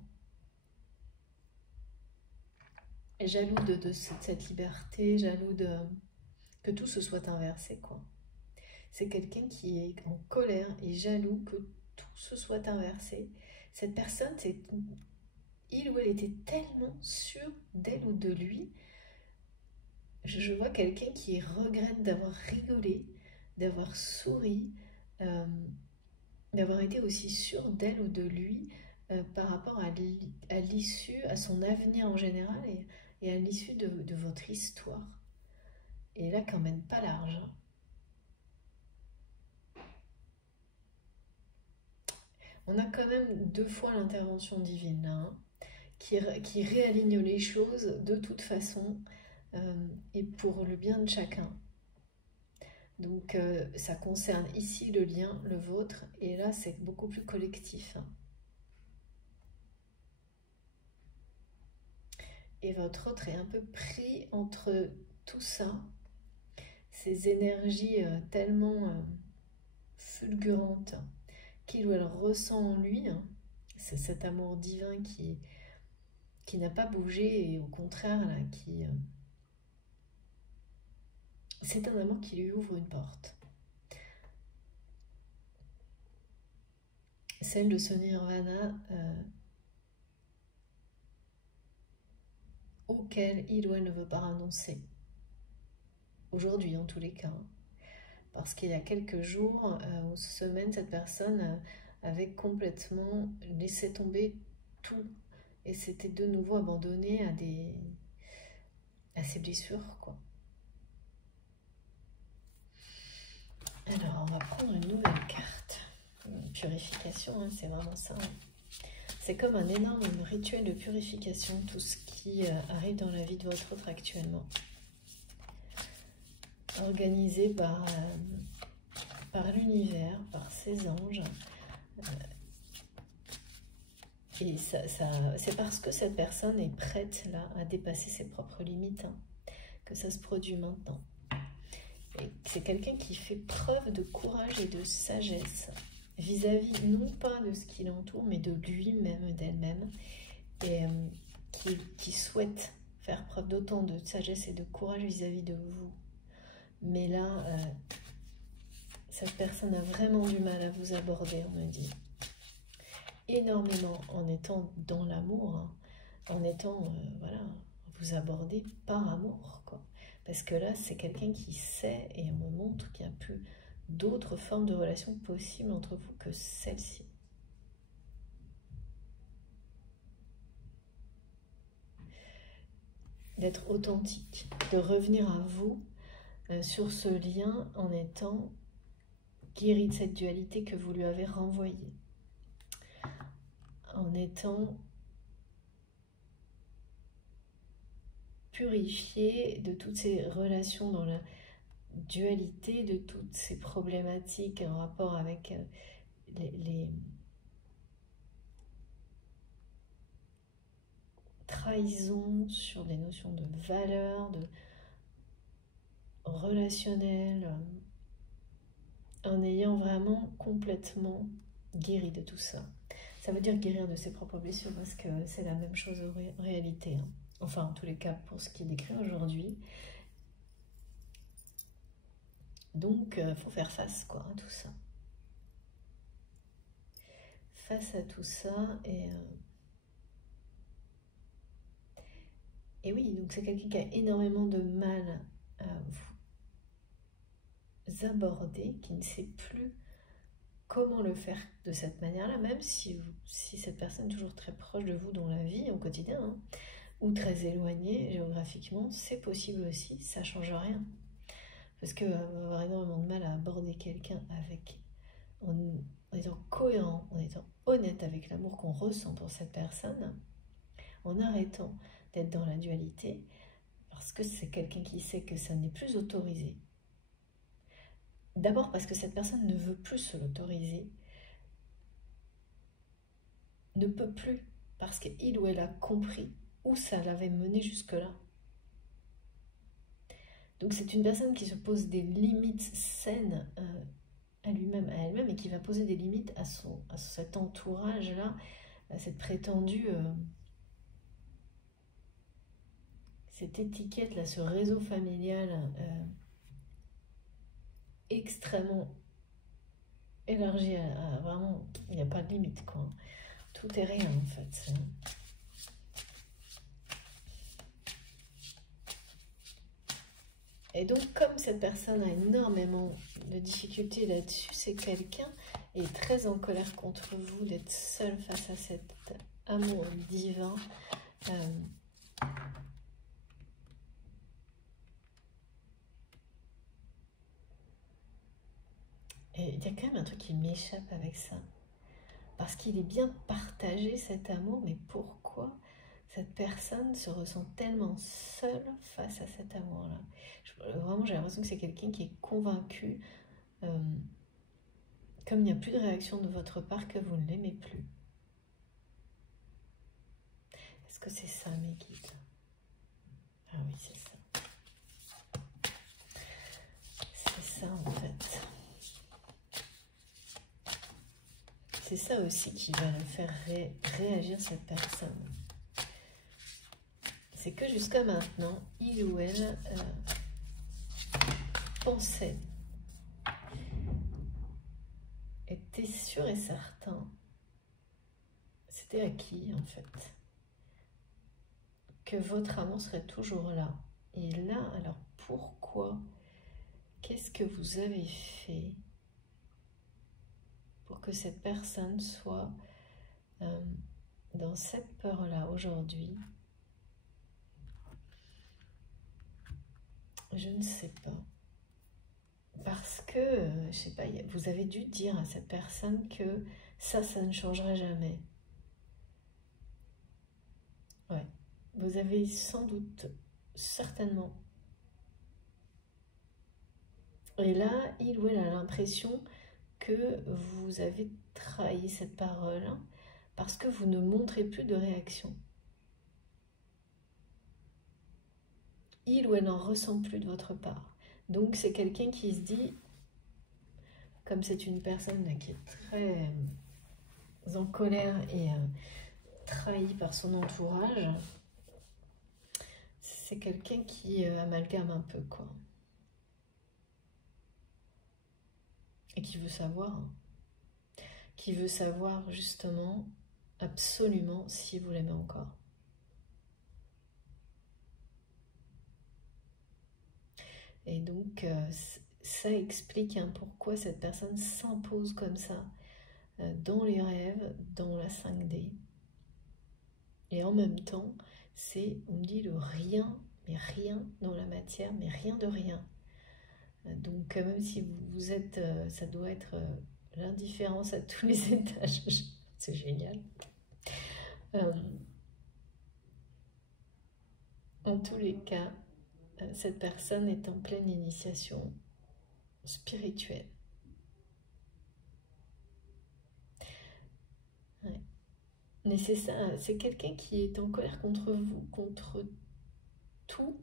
Et jaloux de cette liberté, jaloux que tout se soit inversé, quoi. C'est quelqu'un qui est en colère et jaloux que tout se soit inversé. Cette personne, il ou elle était tellement sûr d'elle ou de lui. Je vois quelqu'un qui regrette d'avoir rigolé, d'avoir souri, d'avoir été aussi sûr d'elle ou de lui par rapport à l'issue, à son avenir en général et à l'issue de votre histoire. Et là, quand même pas large. Hein. On a quand même 2 fois l'intervention divine là, hein, qui réaligne les choses de toute façon et pour le bien de chacun. Donc ça concerne ici le lien, le vôtre, et là c'est beaucoup plus collectif. Hein. Et votre autre est un peu pris entre tout ça, ces énergies tellement fulgurantes qu'il ou elle ressent en lui, hein. C'est cet amour divin qui n'a pas bougé et au contraire là, c'est un amour qui lui ouvre une porte. Celle de ce nirvana auquel il ou elle ne veut pas renoncer. Aujourd'hui en tous les cas. Parce qu'il y a quelques jours ou semaines, cette personne avait complètement laissé tomber tout et s'était de nouveau abandonnée à ses blessures, quoi. Alors, on va prendre une nouvelle carte. Une purification, hein, c'est vraiment ça. Hein. C'est comme un énorme rituel de purification, tout ce qui arrive dans la vie de votre autre actuellement. organisé par l'univers, par ses anges. Et c'est parce que cette personne est prête là à dépasser ses propres limites, hein, que ça se produit maintenant. Et c'est quelqu'un qui fait preuve de courage et de sagesse vis-à-vis non pas de ce qui l'entoure, mais de lui-même, d'elle-même, et qui souhaite faire preuve d'autant de sagesse et de courage vis-à-vis de vous. Mais là, cette personne a vraiment du mal à vous aborder, on me dit. Énormément, en étant dans l'amour, hein, en étant, voilà, vous aborder par amour, quoi. Parce que là, c'est quelqu'un qui sait et on me montre qu'il n'y a plus d'autres formes de relations possibles entre vous que celle-ci. D'être authentique, de revenir à vous sur ce lien en étant guéri de cette dualité que vous lui avez renvoyée. En étant purifié de toutes ces relations dans la dualité, de toutes ces problématiques en rapport avec les trahisons, sur des notions de valeur, de relationnel, en ayant vraiment complètement guéri de tout ça. Ça veut dire guérir de ses propres blessures parce que c'est la même chose en réalité, hein. Enfin, en tous les cas, pour ce qui est décrit aujourd'hui. Donc, il faut faire face, quoi, à tout ça. Face à tout ça, et oui, donc c'est quelqu'un qui a énormément de mal à vous aborder, qui ne sait plus comment le faire de cette manière-là, même si cette personne est toujours très proche de vous dans la vie, au quotidien, hein, ou très éloignée géographiquement, c'est possible aussi, ça ne change rien. Parce qu'on va avoir énormément de mal à aborder quelqu'un en étant cohérent, en étant honnête avec l'amour qu'on ressent pour cette personne, en arrêtant d'être dans la dualité, parce que c'est quelqu'un qui sait que ça n'est plus autorisé. D'abord parce que cette personne ne veut plus se l'autoriser, ne peut plus, parce qu'il ou elle a compris où ça l'avait mené jusque-là. Donc c'est une personne qui se pose des limites saines à lui-même, à elle-même, et qui va poser des limites à cet entourage-là, à cette prétendue... cette étiquette-là, ce réseau familial extrêmement élargi à vraiment... Il n'y a pas de limite, quoi. Tout est rien, en fait. Et donc, comme cette personne a énormément de difficultés là-dessus, c'est quelqu'un est très en colère contre vous d'être seul face à cet amour divin. Et il y a quand même un truc qui m'échappe avec ça. Parce qu'il est bien partagé cet amour, mais pourquoi cette personne se ressent tellement seule face à cet amour-là? Vraiment, j'ai l'impression que c'est quelqu'un qui est convaincu, comme il n'y a plus de réaction de votre part, que vous ne l'aimez plus. Est-ce que c'est ça, mes guides? Ah oui, c'est ça. C'est ça, en fait. C'est ça aussi qui va le faire réagir, cette personne. C'est que jusqu'à maintenant, il ou elle pensait, était sûr et certain, c'était acquis en fait, que votre amour serait toujours là. Et là, alors pourquoi? Qu'est-ce que vous avez fait pour que cette personne soit dans cette peur-là aujourd'hui? Je ne sais pas. Parce que, je sais pas, vous avez dû dire à cette personne que ça ne changerait jamais. Ouais. Vous avez sans doute, certainement, Et là, il ou elle a l'impression que vous avez trahi cette parole parce que vous ne montrez plus de réaction. Il ou elle n'en ressent plus de votre part. Donc c'est quelqu'un qui se dit, comme c'est une personne qui est très en colère et trahie par son entourage, c'est quelqu'un qui amalgame un peu, quoi. Et qui veut savoir. Qui veut savoir justement, absolument, si vous l'aimez encore. Et donc, ça explique pourquoi cette personne s'impose comme ça, dans les rêves, dans la 5D. Et en même temps, on me dit le rien, mais rien dans la matière, mais rien de rien. Donc, même si vous êtes, ça doit être l'indifférence à tous les étages. C'est génial. En tous les cas, cette personne est en pleine initiation spirituelle. Ouais. Mais c'est ça, c'est quelqu'un qui est en colère contre vous, contre tout,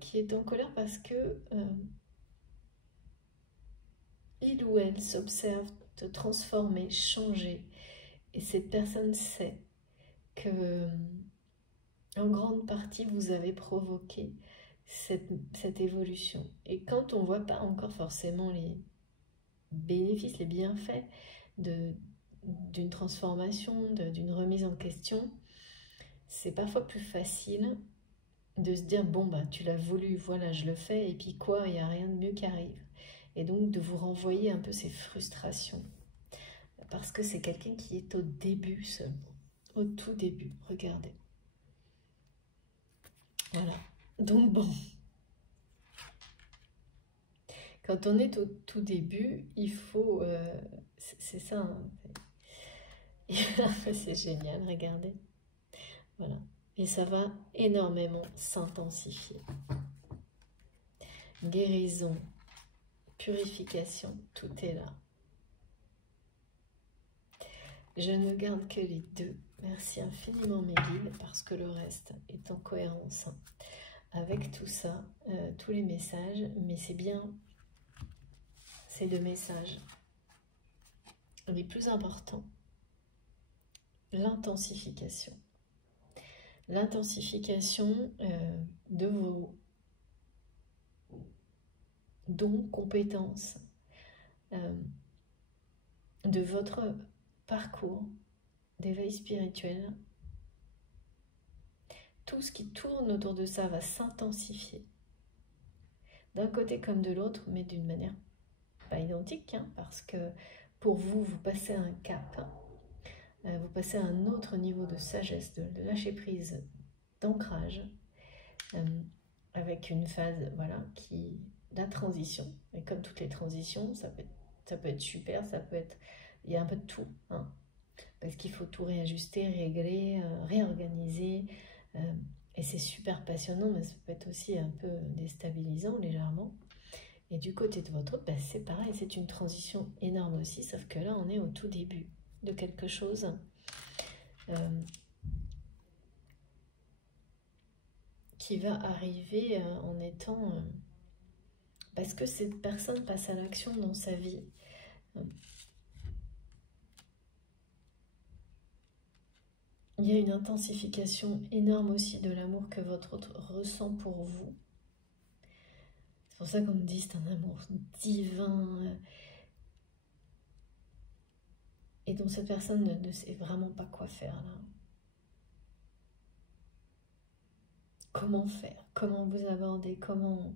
qui est en colère parce que il ou elle s'observe te transformer, changer, et cette personne sait que en grande partie vous avez provoqué cette évolution. Et quand on ne voit pas encore forcément les bénéfices, les bienfaits d'une transformation, d'une remise en question, c'est parfois plus facile de se dire, bon, bah, tu l'as voulu, voilà, je le fais, et puis quoi, il n'y a rien de mieux qui arrive. Et donc de vous renvoyer un peu ces frustrations. Parce que c'est quelqu'un qui est au début seulement. Au tout début, regardez. Voilà. Donc bon. Quand on est au tout début, il faut... c'est ça. Hein. C'est génial, regardez. Voilà. Et ça va énormément s'intensifier. Guérison, purification, tout est là. Je ne garde que les deux. Merci infiniment mes guides, parce que le reste est en cohérence avec tout ça, tous les messages. Mais c'est bien ces deux messages. Les plus importants, l'intensification. L'intensification de vos dons, compétences, de votre parcours d'éveil spirituel. Tout ce qui tourne autour de ça va s'intensifier. D'un côté comme de l'autre, mais d'une manière pas identique, hein, parce que pour vous, vous passez un cap, vous passez à un autre niveau de sagesse, de lâcher prise, d'ancrage, avec une phase, voilà, la transition. Et comme toutes les transitions, ça peut être super, ça peut être, il y a un peu de tout, hein, parce qu'il faut tout réajuster, régler, réorganiser, et c'est super passionnant, mais ça peut être aussi un peu déstabilisant légèrement. Et du côté de votre autre, ben c'est pareil, c'est une transition énorme aussi, sauf que là, on est au tout début de quelque chose qui va arriver en étant... parce que cette personne passe à l'action dans sa vie. Il y a une intensification énorme aussi de l'amour que votre autre ressent pour vous. C'est pour ça qu'on me dit c'est un amour divin et dont cette personne ne sait vraiment pas quoi faire là. Comment faire? Comment vous aborder? Comment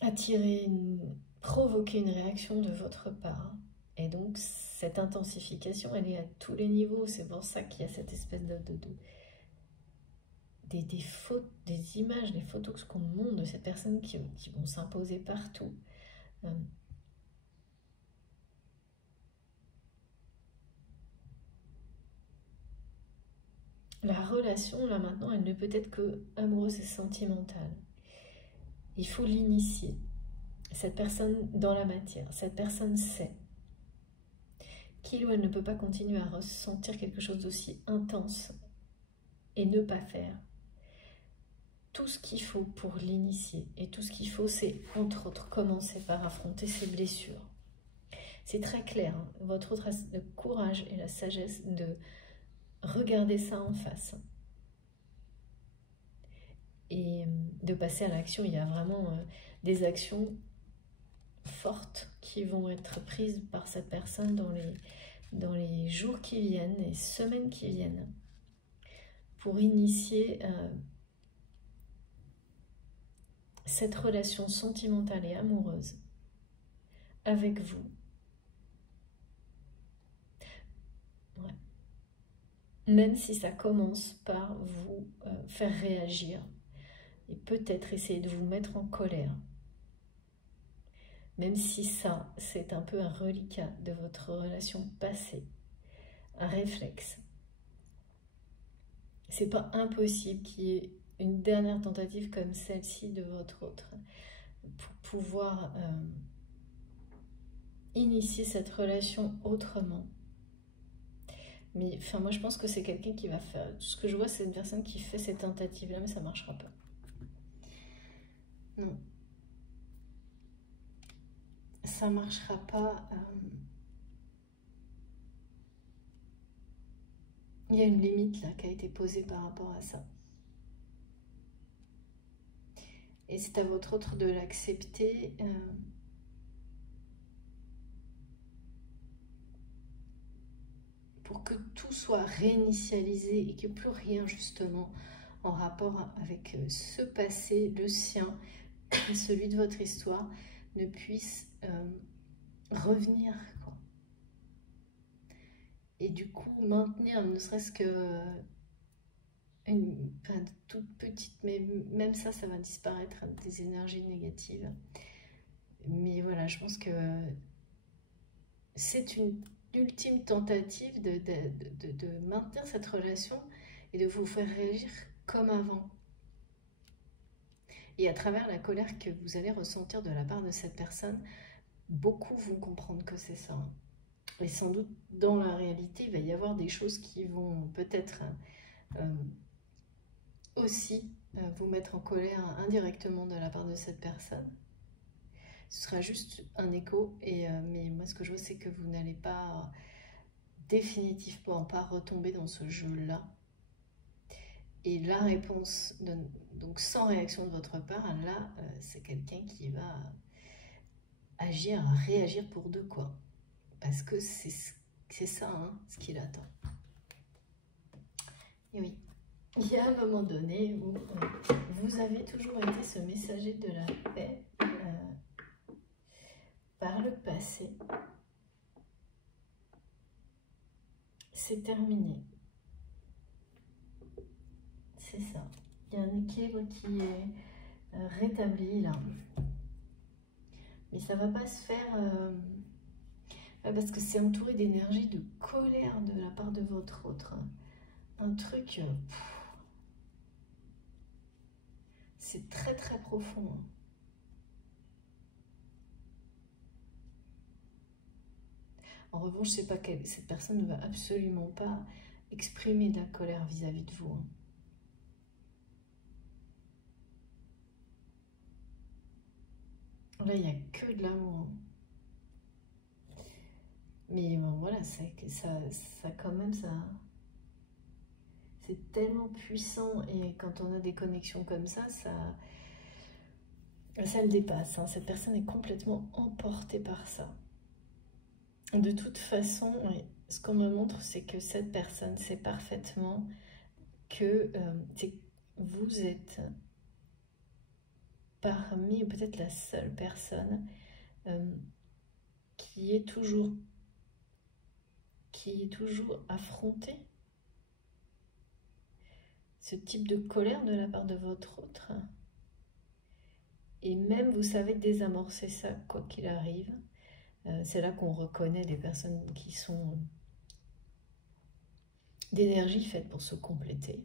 attirer, provoquer une réaction de votre part? Et donc cette intensification, elle est à tous les niveaux. C'est pour ça qu'il y a cette espèce des images, des photos qu'on montre de ces personnes qui vont s'imposer partout. La relation, là maintenant, elle ne peut être que amoureuse et sentimentale. Il faut l'initier. cette personne dans la matière, cette personne sait qu'il ou elle ne peut pas continuer à ressentir quelque chose d'aussi intense et ne pas faire. Tout ce qu'il faut pour l'initier, et tout ce qu'il faut, c'est entre autres commencer par affronter ses blessures. C'est très clair, hein. Votre autre a le courage et la sagesse de regarder ça en face et de passer à l'action. Il y a vraiment des actions fortes qui vont être prises par cette personne dans les jours qui viennent, les semaines qui viennent, pour initier cette relation sentimentale et amoureuse avec vous. Ouais. Même si ça commence par vous faire réagir et peut-être essayer de vous mettre en colère. Même si ça, c'est un peu un reliquat de votre relation passée, un réflexe. C'est pas impossible qu'il y ait une dernière tentative comme celle-ci de votre autre pour pouvoir initier cette relation autrement. Mais enfin, moi je pense que c'est quelqu'un qui va faire. Ce que je vois, c'est une personne qui fait ces tentatives-là, mais ça marchera pas. Non. Ça marchera pas. Il y a une limite là qui a été posée par rapport à ça. Et c'est à votre autre de l'accepter. Pour que tout soit réinitialisé et qu'il n'y ait plus rien justement en rapport avec ce passé, le sien, celui de votre histoire, ne puisse revenir, quoi. Et du coup, maintenir ne serait-ce que une toute petite, mais même ça, ça va disparaître, des énergies négatives. Mais voilà, je pense que c'est une ultime tentative de maintenir cette relation et de vous faire réagir comme avant. Et à travers la colère que vous allez ressentir de la part de cette personne, beaucoup vont comprendre que c'est ça. Et sans doute, dans la réalité, il va y avoir des choses qui vont peut-être aussi vous mettre en colère indirectement de la part de cette personne. Ce sera juste un écho, mais moi ce que je vois, c'est que vous n'allez pas définitivement pas retomber dans ce jeu-là. Et la réponse, donc sans réaction de votre part, là, c'est quelqu'un qui va agir, réagir pour deux, quoi. Parce que c'est ça, hein, ce qu'il attend. Et oui, il y a un moment donné où vous avez toujours été ce messager de la paix par le passé. C'est terminé. C'est ça. Il y a un équilibre qui est rétabli là. Mais ça ne va pas se faire parce que c'est entouré d'énergie, de colère de la part de votre autre. Un truc... c'est très très profond. En revanche, c'est pas cette personne ne va absolument pas exprimer de la colère vis-à-vis de vous. Là, il n'y a que de l'amour. Mais bon, voilà, ça quand même, ça... C'est tellement puissant et quand on a des connexions comme ça le dépasse. Hein. Cette personne est complètement emportée par ça. De toute façon, ce qu'on me montre, c'est que cette personne sait parfaitement que vous êtes parmi, ou peut-être la seule personne qui est toujours affrontée ce type de colère de la part de votre autre. Et même, vous savez désamorcer ça, quoi qu'il arrive. C'est là qu'on reconnaît des personnes qui sont d'énergie faite pour se compléter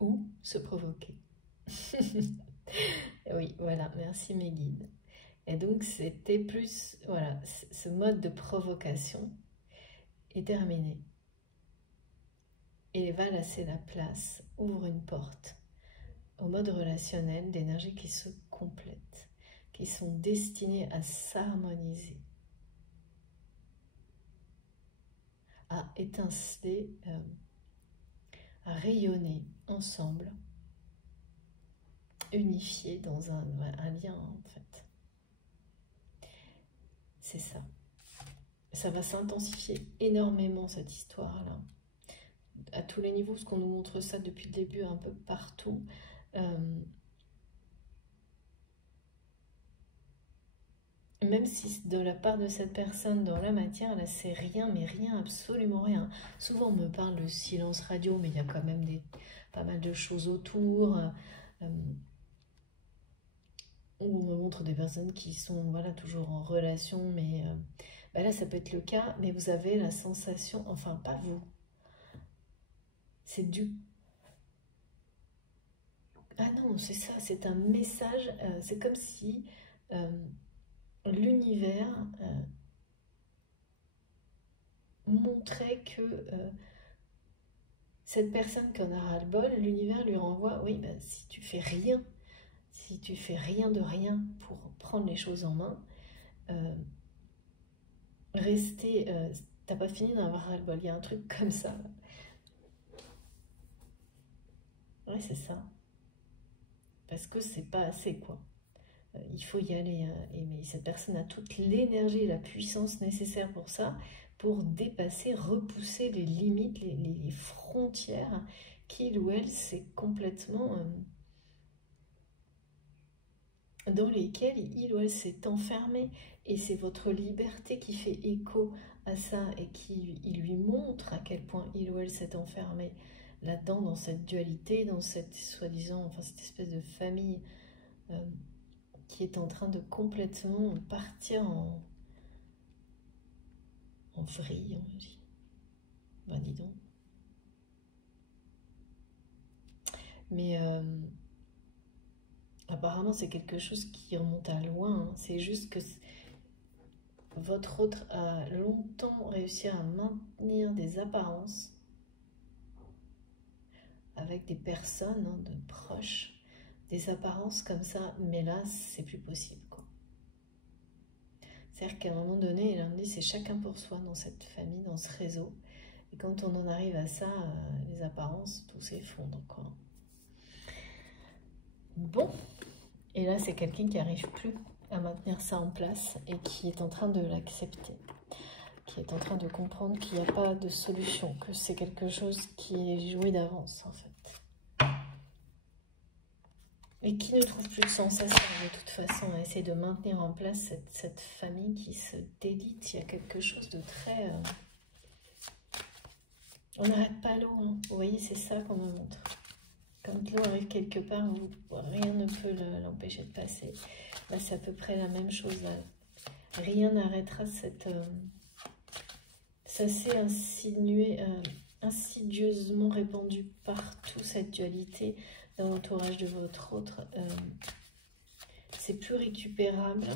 ou se provoquer. Oui, voilà, merci mes guides. Et donc, c'était plus, voilà, ce mode de provocation est terminé. Et va laisser la place, ouvre une porte au mode relationnel d'énergies qui se complètent, qui sont destinées à s'harmoniser, à étinceler, à rayonner ensemble, unifiés dans un lien en fait. C'est ça. Ça va s'intensifier énormément cette histoire-là, à tous les niveaux, parce qu'on nous montre ça depuis le début un peu partout. Même si de la part de cette personne dans la matière, là c'est rien, mais rien, absolument rien. Souvent on me parle de silence radio, mais il y a quand même pas mal de choses autour. Où on me montre des personnes qui sont voilà, toujours en relation, mais bah là ça peut être le cas, mais vous avez la sensation, enfin pas vous, c'est du... Ah non, c'est ça, c'est un message, c'est comme si l'univers montrait que cette personne qui en a ras-le-bol, l'univers lui renvoie, oui, ben, si tu fais rien de rien pour prendre les choses en main, t'as pas fini d'en avoir ras-le-bol, il y a un truc comme ça. Ouais, c'est ça. Parce que c'est pas assez, quoi. Il faut y aller. Mais cette personne a toute l'énergie et la puissance nécessaire pour ça, pour dépasser, repousser les limites, les frontières qu'il ou elle s'est complètement... dans lesquelles il ou elle s'est enfermé. Et c'est votre liberté qui fait écho à ça et qui lui montre à quel point il ou elle s'est enfermé là-dedans, dans cette dualité, dans cette soi-disant, enfin cette espèce de famille qui est en train de complètement partir en vrille, on dit. Ben dis donc. Mais apparemment c'est quelque chose qui remonte à loin, hein. C'est juste que votre autre a longtemps réussi à maintenir des apparences avec des personnes de proches, des apparences comme ça, mais là c'est plus possible, quoi. C'est-à-dire qu'à un moment donné, il en dit c'est chacun pour soi dans cette famille, dans ce réseau, et quand on en arrive à ça, les apparences, tout s'effondre, quoi. Bon, et là c'est quelqu'un qui n'arrive plus à maintenir ça en place et qui est en train de l'accepter, qui est en train de comprendre qu'il n'y a pas de solution, que c'est quelque chose qui est joué d'avance en fait. Et qui ne trouve plus de sensation de toute façon à essayer de maintenir en place cette famille qui se délite. Il y a quelque chose de très... On n'arrête pas l'eau, hein. Vous voyez, c'est ça qu'on me montre. Quand l'eau arrive quelque part, rien ne peut l'empêcher de passer. Là, c'est à peu près la même chose. Là. Rien n'arrêtera cette... ça s'est insidieusement répandu partout, cette dualité dans l'entourage de votre autre. C'est plus récupérable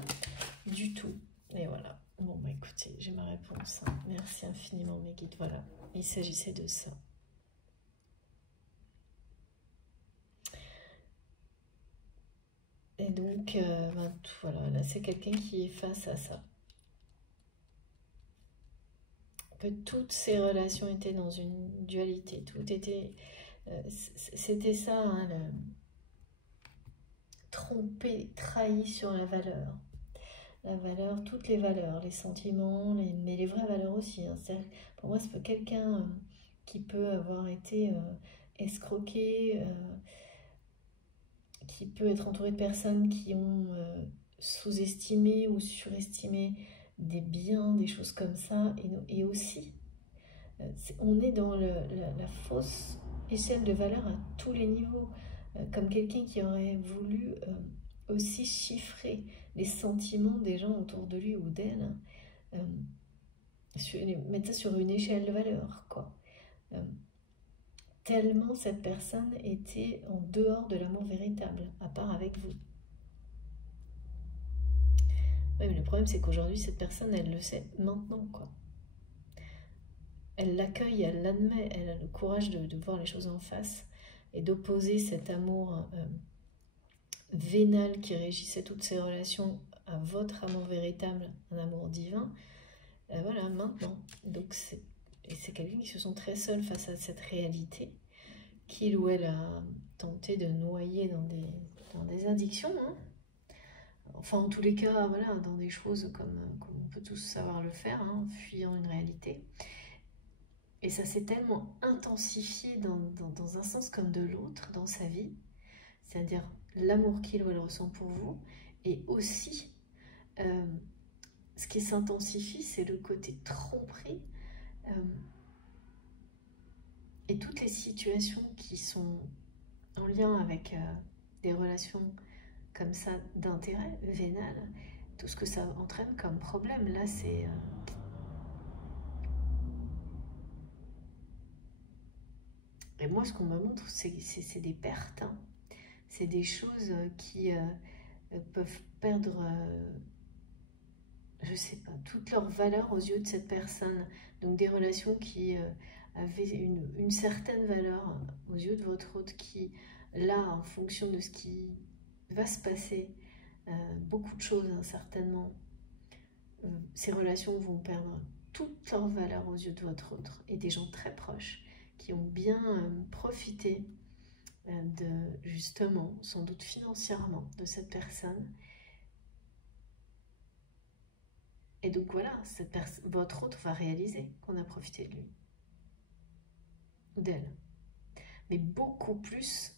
du tout. Et voilà. Bon, bah écoutez, j'ai ma réponse. Hein. Merci infiniment, mes guides. Voilà, il s'agissait de ça. Et donc, voilà, là, c'est quelqu'un qui est face à ça. Que toutes ces relations étaient dans une dualité. Tout était... c'était ça, hein, trompé, trahi sur la valeur. La valeur, toutes les valeurs, les sentiments, mais les vraies valeurs aussi. Hein. Pour moi, c'est quelqu'un qui peut avoir été escroqué, qui peut être entouré de personnes qui ont sous-estimé ou surestimé des biens, des choses comme ça. Et aussi, on est dans la fausse échelle de valeur à tous les niveaux. Comme quelqu'un qui aurait voulu aussi chiffrer les sentiments des gens autour de lui ou d'elle, mettre ça sur une échelle de valeur, quoi. tellement cette personne était en dehors de l'amour véritable, à part avec vous. Ouais, mais le problème, c'est qu'aujourd'hui, cette personne, elle le sait maintenant, quoi. Elle l'accueille, elle l'admet, elle a le courage de voir les choses en face et d'opposer cet amour vénal qui régissait toutes ses relations à votre amour véritable, un amour divin. Voilà, maintenant. Donc, c'est quelqu'un qui se sent très seul face à cette réalité, qu'il ou elle a tenté de noyer dans des addictions, hein. Enfin, en tous les cas, voilà, dans des choses comme on peut tous savoir le faire, hein, fuyant une réalité. Et ça s'est tellement intensifié dans un sens comme de l'autre dans sa vie, c'est-à-dire l'amour qu'il ou elle ressent pour vous, et aussi, ce qui s'intensifie, c'est le côté tromperie, et toutes les situations qui sont en lien avec des relations comme ça d'intérêt vénal, tout ce que ça entraîne comme problème, là c'est... Et moi ce qu'on me montre, c'est des pertes, hein. C'est des choses qui peuvent perdre, je sais pas, toute leur valeur aux yeux de cette personne. Donc des relations qui avaient une certaine valeur aux yeux de votre autre, qui là, en fonction de ce qui va se passer, beaucoup de choses, hein, certainement, ces relations vont perdre toute leur valeur aux yeux de votre autre, et des gens très proches qui ont bien profité de, justement, sans doute financièrement, de cette personne. Et donc voilà, votre autre va réaliser qu'on a profité de lui ou d'elle, mais beaucoup plus,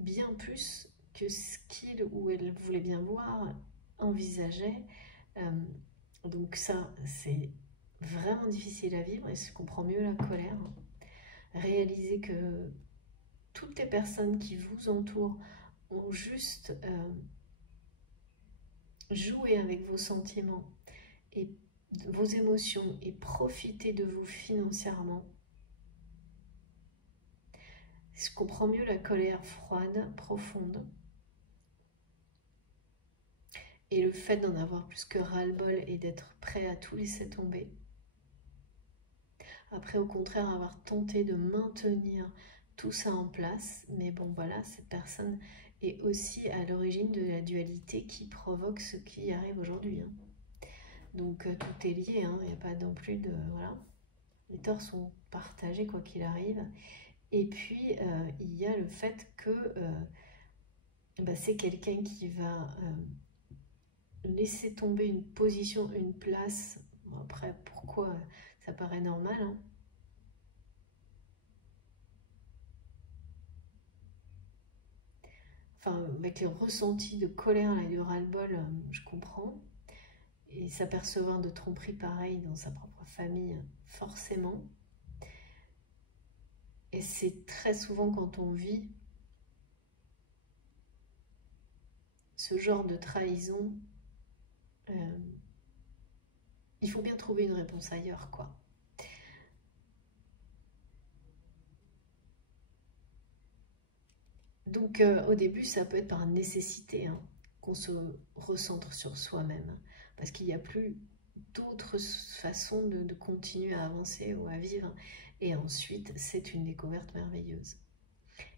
bien plus que ce qu'il ou elle voulait bien voir, envisageait. Donc ça, c'est vraiment difficile à vivre, et je comprends mieux la colère. Réaliser que toutes les personnes qui vous entourent ont juste joué avec vos sentiments et vos émotions et profité de vous financièrement. Je comprends mieux la colère froide, profonde, et le fait d'en avoir plus que ras-le-bol et d'être prêt à tout laisser tomber. Après, au contraire, avoir tenté de maintenir tout ça en place. Mais bon, voilà, cette personne est aussi à l'origine de la dualité qui provoque ce qui arrive aujourd'hui, hein. Donc, tout est lié, hein. Il n'y a pas non plus de... Voilà. Les torts sont partagés, quoi qu'il arrive. Et puis, il y a le fait que c'est quelqu'un qui va laisser tomber une position, une place. Bon, après, pourquoi ça paraît normal, hein. Enfin, avec les ressentis de colère et de ras-le-bol, je comprends. Et s'apercevoir de tromperie pareil dans sa propre famille, forcément. Et c'est très souvent quand on vit ce genre de trahison, il faut bien trouver une réponse ailleurs, quoi. Donc au début, ça peut être par nécessité, hein, qu'on se recentre sur soi-même, parce qu'il n'y a plus d'autres façons de continuer à avancer ou à vivre. Et ensuite, c'est une découverte merveilleuse.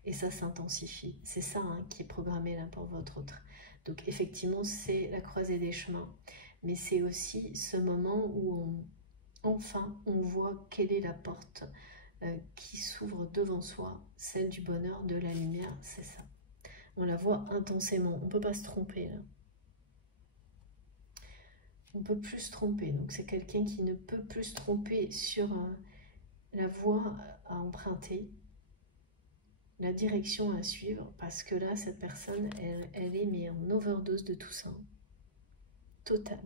Et ça s'intensifie. C'est ça, hein, qui est programmé là pour votre autre. Donc effectivement, c'est la croisée des chemins. Mais c'est aussi ce moment où enfin on voit quelle est la porte qui s'ouvre devant soi, celle du bonheur, de la lumière, c'est ça. On la voit intensément, on ne peut pas se tromper là. On ne peut plus se tromper, donc c'est quelqu'un qui ne peut plus se tromper sur la voie à emprunter, la direction à suivre, parce que là, cette personne, elle est mais en overdose de tout ça. Totale.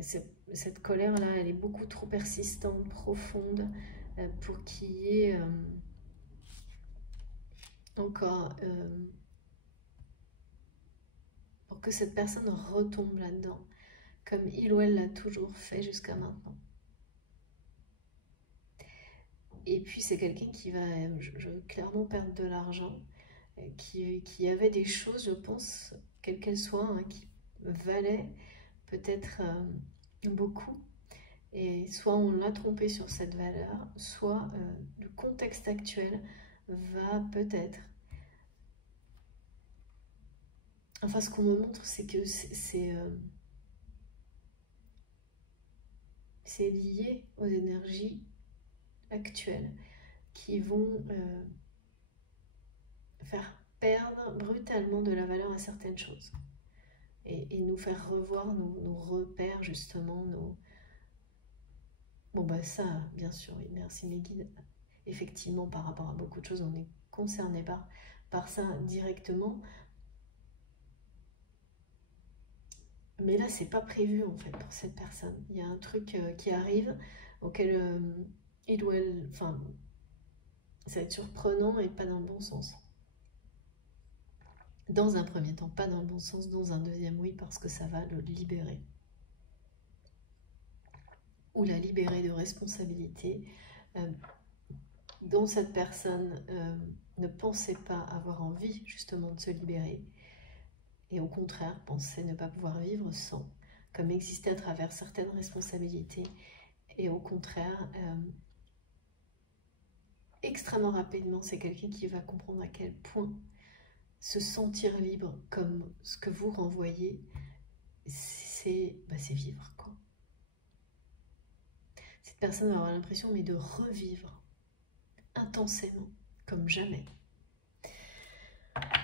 Cette colère-là, elle est beaucoup trop persistante, profonde, pour qu'il y ait encore... pour que cette personne retombe là-dedans, comme il ou elle l'a toujours fait jusqu'à maintenant. Et puis c'est quelqu'un qui va clairement perdre de l'argent, qui avait des choses, je pense, quelles qu'elles soient, hein, qui valaient peut-être beaucoup. Et soit on l'a trompé sur cette valeur, soit le contexte actuel va peut-être... Enfin, ce qu'on me montre, c'est que c'est lié aux énergies actuelles qui vont faire perdre brutalement de la valeur à certaines choses et nous faire revoir nos repères, justement, nos... Bon, bah ça, bien sûr, oui, merci mes guides. Effectivement, par rapport à beaucoup de choses, on est concerné par ça directement. Mais là, c'est pas prévu, en fait, pour cette personne. Il y a un truc qui arrive auquel il doit... Enfin, ça va être surprenant et pas dans le bon sens. Dans un premier temps, pas dans le bon sens. Dans un deuxième, oui, parce que ça va le libérer. Ou la libérer de responsabilité dont cette personne ne pensait pas avoir envie, justement, de se libérer. Et au contraire, pensait ne pas pouvoir vivre sans, comme exister à travers certaines responsabilités. Et au contraire... extrêmement rapidement, c'est quelqu'un qui va comprendre à quel point se sentir libre, comme ce que vous renvoyez, c'est vivre, quoi. Cette personne va avoir l'impression de revivre intensément, comme jamais.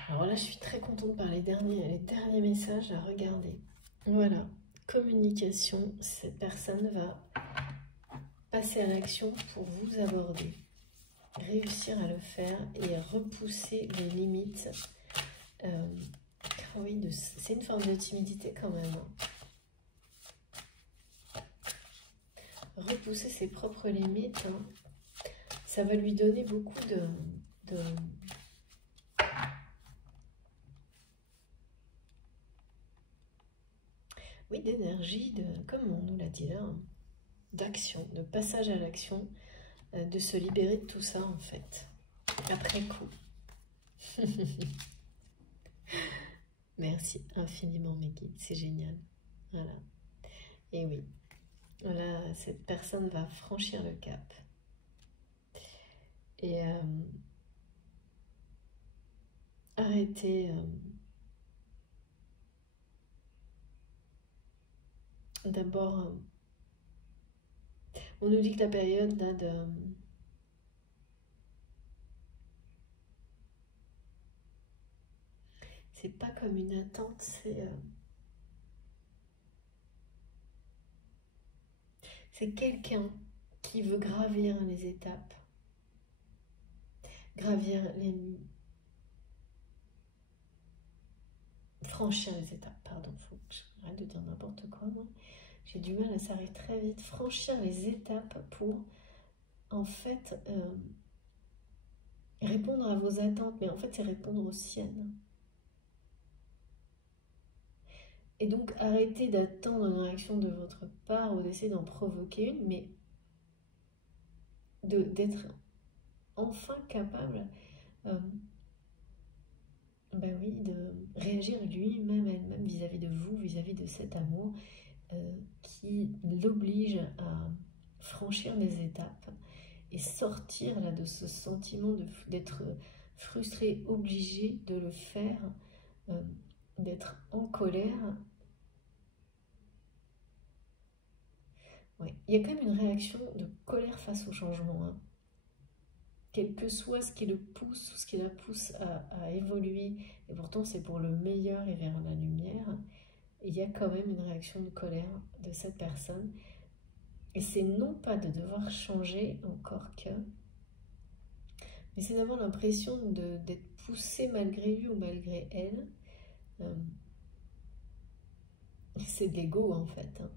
Alors là, je suis très contente par les derniers messages à regarder. Voilà, communication, cette personne va passer à l'action pour vous aborder. Réussir à le faire et repousser les limites. Oui, c'est une forme de timidité quand même. Repousser ses propres limites, hein. Ça va lui donner beaucoup oui, d'énergie, comme on nous l'a dit là, hein, d'action, de passage à l'action, de se libérer de tout ça en fait, après coup. Merci infiniment mes guides, c'est génial. Voilà. Et oui, là, cette personne va franchir le cap. Et arrêter d'abord... on nous dit que la période là, c'est pas comme une attente, c'est quelqu'un qui veut gravir les étapes. Franchir les étapes, pardon, faut que j'arrête de dire n'importe quoi, moi. J'ai du mal, ça arrive très vite. Franchir les étapes pour, en fait, répondre à vos attentes, mais en fait, c'est répondre aux siennes. Et donc, arrêtez d'attendre une réaction de votre part ou d'essayer d'en provoquer une, mais d'être enfin capable, ben oui, de réagir lui-même, elle-même vis-à-vis de vous, vis-à-vis de cet amour qui l'oblige à franchir des étapes et sortir là de ce sentiment d'être frustré, obligé de le faire, d'être en colère. Ouais. Il y a quand même une réaction de colère face au changement, hein. Quel que soit ce qui le pousse ou ce qui la pousse à évoluer, et pourtant c'est pour le meilleur et vers la lumière, il y a quand même une réaction de colère de cette personne. Et c'est non pas de devoir changer, encore que, mais c'est d'avoir l'impression d'être poussé malgré lui ou malgré elle. C'est de l'ego en fait, hein.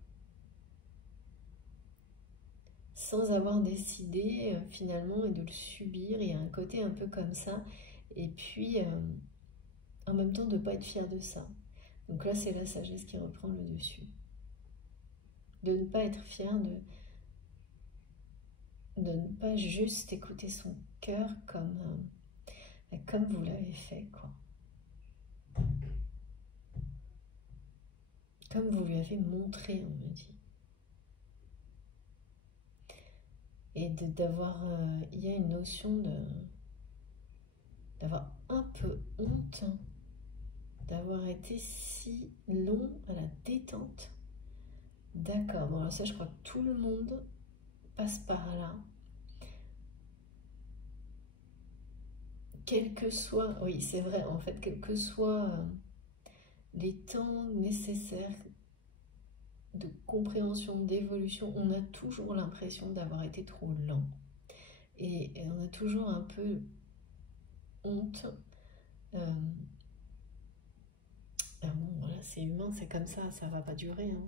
Sans avoir décidé finalement et de le subir. Il y a un côté un peu comme ça. Et puis en même temps de ne pas être fier de ça. Donc là c'est la sagesse qui reprend le dessus. De ne pas être fier de ne pas juste écouter son cœur comme vous l'avez fait, quoi. Comme vous lui avez montré, on me dit. Et d'avoir, il y a une notion d'avoir un peu honte d'avoir été si long à la détente. D'accord, bon alors ça je crois que tout le monde passe par là. Quel que soit, oui c'est vrai en fait, quels que soient les temps nécessaires de compréhension, d'évolution, on a toujours l'impression d'avoir été trop lent. Et on a toujours un peu honte. Bon, voilà, c'est humain, c'est comme ça va pas durer. Hein.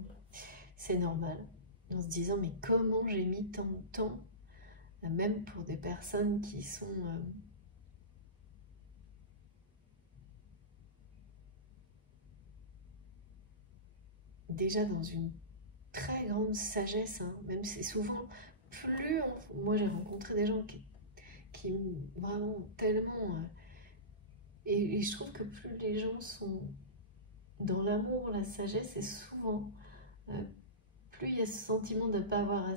C'est normal. En se disant, mais comment j'ai mis tant de temps, même pour des personnes qui sont déjà dans une très grande sagesse, hein. Même c'est souvent plus... Moi j'ai rencontré des gens qui vraiment tellement... et je trouve que plus les gens sont dans l'amour, la sagesse, et souvent, plus il y a ce sentiment de ne pas avoir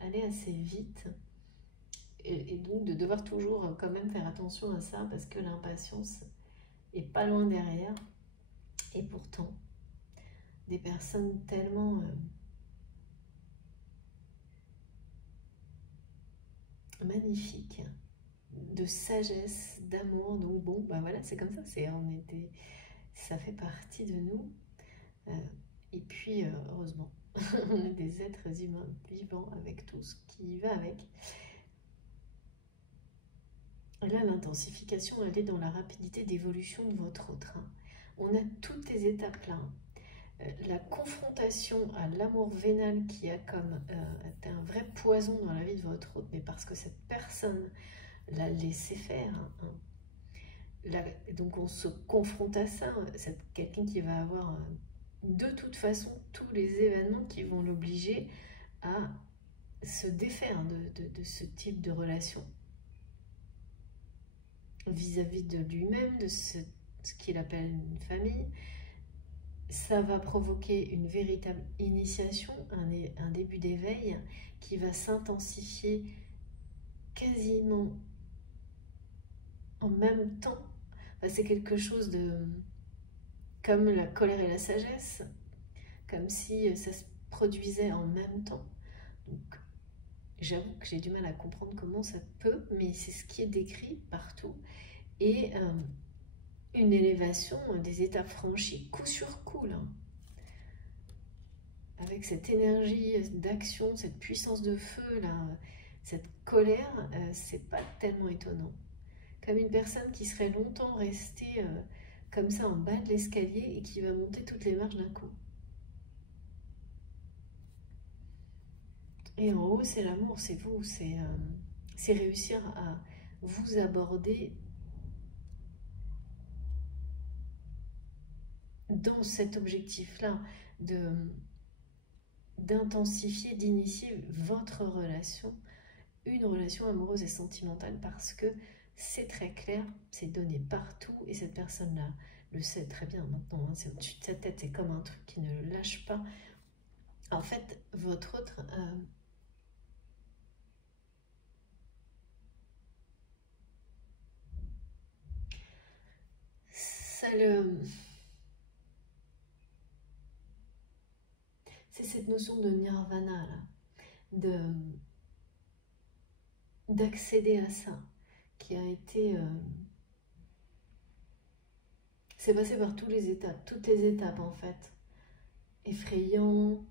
allé assez vite, et donc de devoir toujours quand même faire attention à ça, parce que l'impatience est pas loin derrière. Et pourtant, des personnes tellement magnifiques, de sagesse, d'amour. Donc bon, bah voilà, c'est comme ça, ça fait partie de nous. Et puis, heureusement, on est des êtres humains vivants avec tout ce qui va avec. Là, l'intensification, elle est dans la rapidité d'évolution de votre autre. Hein. On a toutes les étapes là. La confrontation à l'amour vénal qui a comme été un vrai poison dans la vie de votre autre, mais parce que cette personne l'a laissé faire. Donc on se confronte à ça. C'est quelqu'un qui va avoir de toute façon tous les événements qui vont l'obliger à se défaire de ce type de relation vis-à-vis de lui-même, de ce qu'il appelle une famille. Ça va provoquer une véritable initiation, un début d'éveil qui va s'intensifier quasiment en même temps. Enfin, c'est quelque chose de... comme la colère et la sagesse, comme si ça se produisait en même temps. Donc, j'avoue que j'ai du mal à comprendre comment ça peut, mais c'est ce qui est décrit partout. Et une élévation des étapes franchies, coup sur coup, là. Avec cette énergie d'action, cette puissance de feu, là, cette colère, c'est pas tellement étonnant. Comme une personne qui serait longtemps restée comme ça en bas de l'escalier et qui va monter toutes les marches d'un coup. Et en haut, c'est l'amour, c'est vous, c'est réussir à vous aborder dans cet objectif-là d'intensifier, d'initier votre relation, une relation amoureuse et sentimentale, parce que c'est très clair, c'est donné partout, et cette personne-là le sait très bien maintenant, hein, c'est au-dessus de sa tête, c'est comme un truc qui ne le lâche pas. En fait, votre autre... c'est cette notion de nirvana, là, d'accéder à ça, qui a été... c'est passé par toutes les étapes en fait. Effrayant,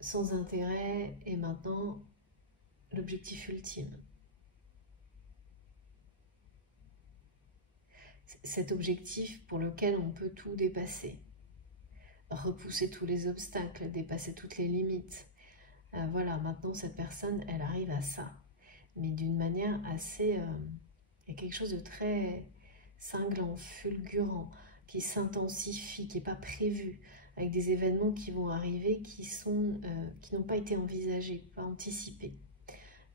sans intérêt, et maintenant, l'objectif ultime. Cet objectif pour lequel on peut tout dépasser. Repousser tous les obstacles, dépasser toutes les limites. Voilà, maintenant cette personne, elle arrive à ça. Mais d'une manière assez... il y a quelque chose de très cinglant, fulgurant, qui s'intensifie, qui n'est pas prévu, avec des événements qui vont arriver qui n'ont pas été envisagés, pas anticipés.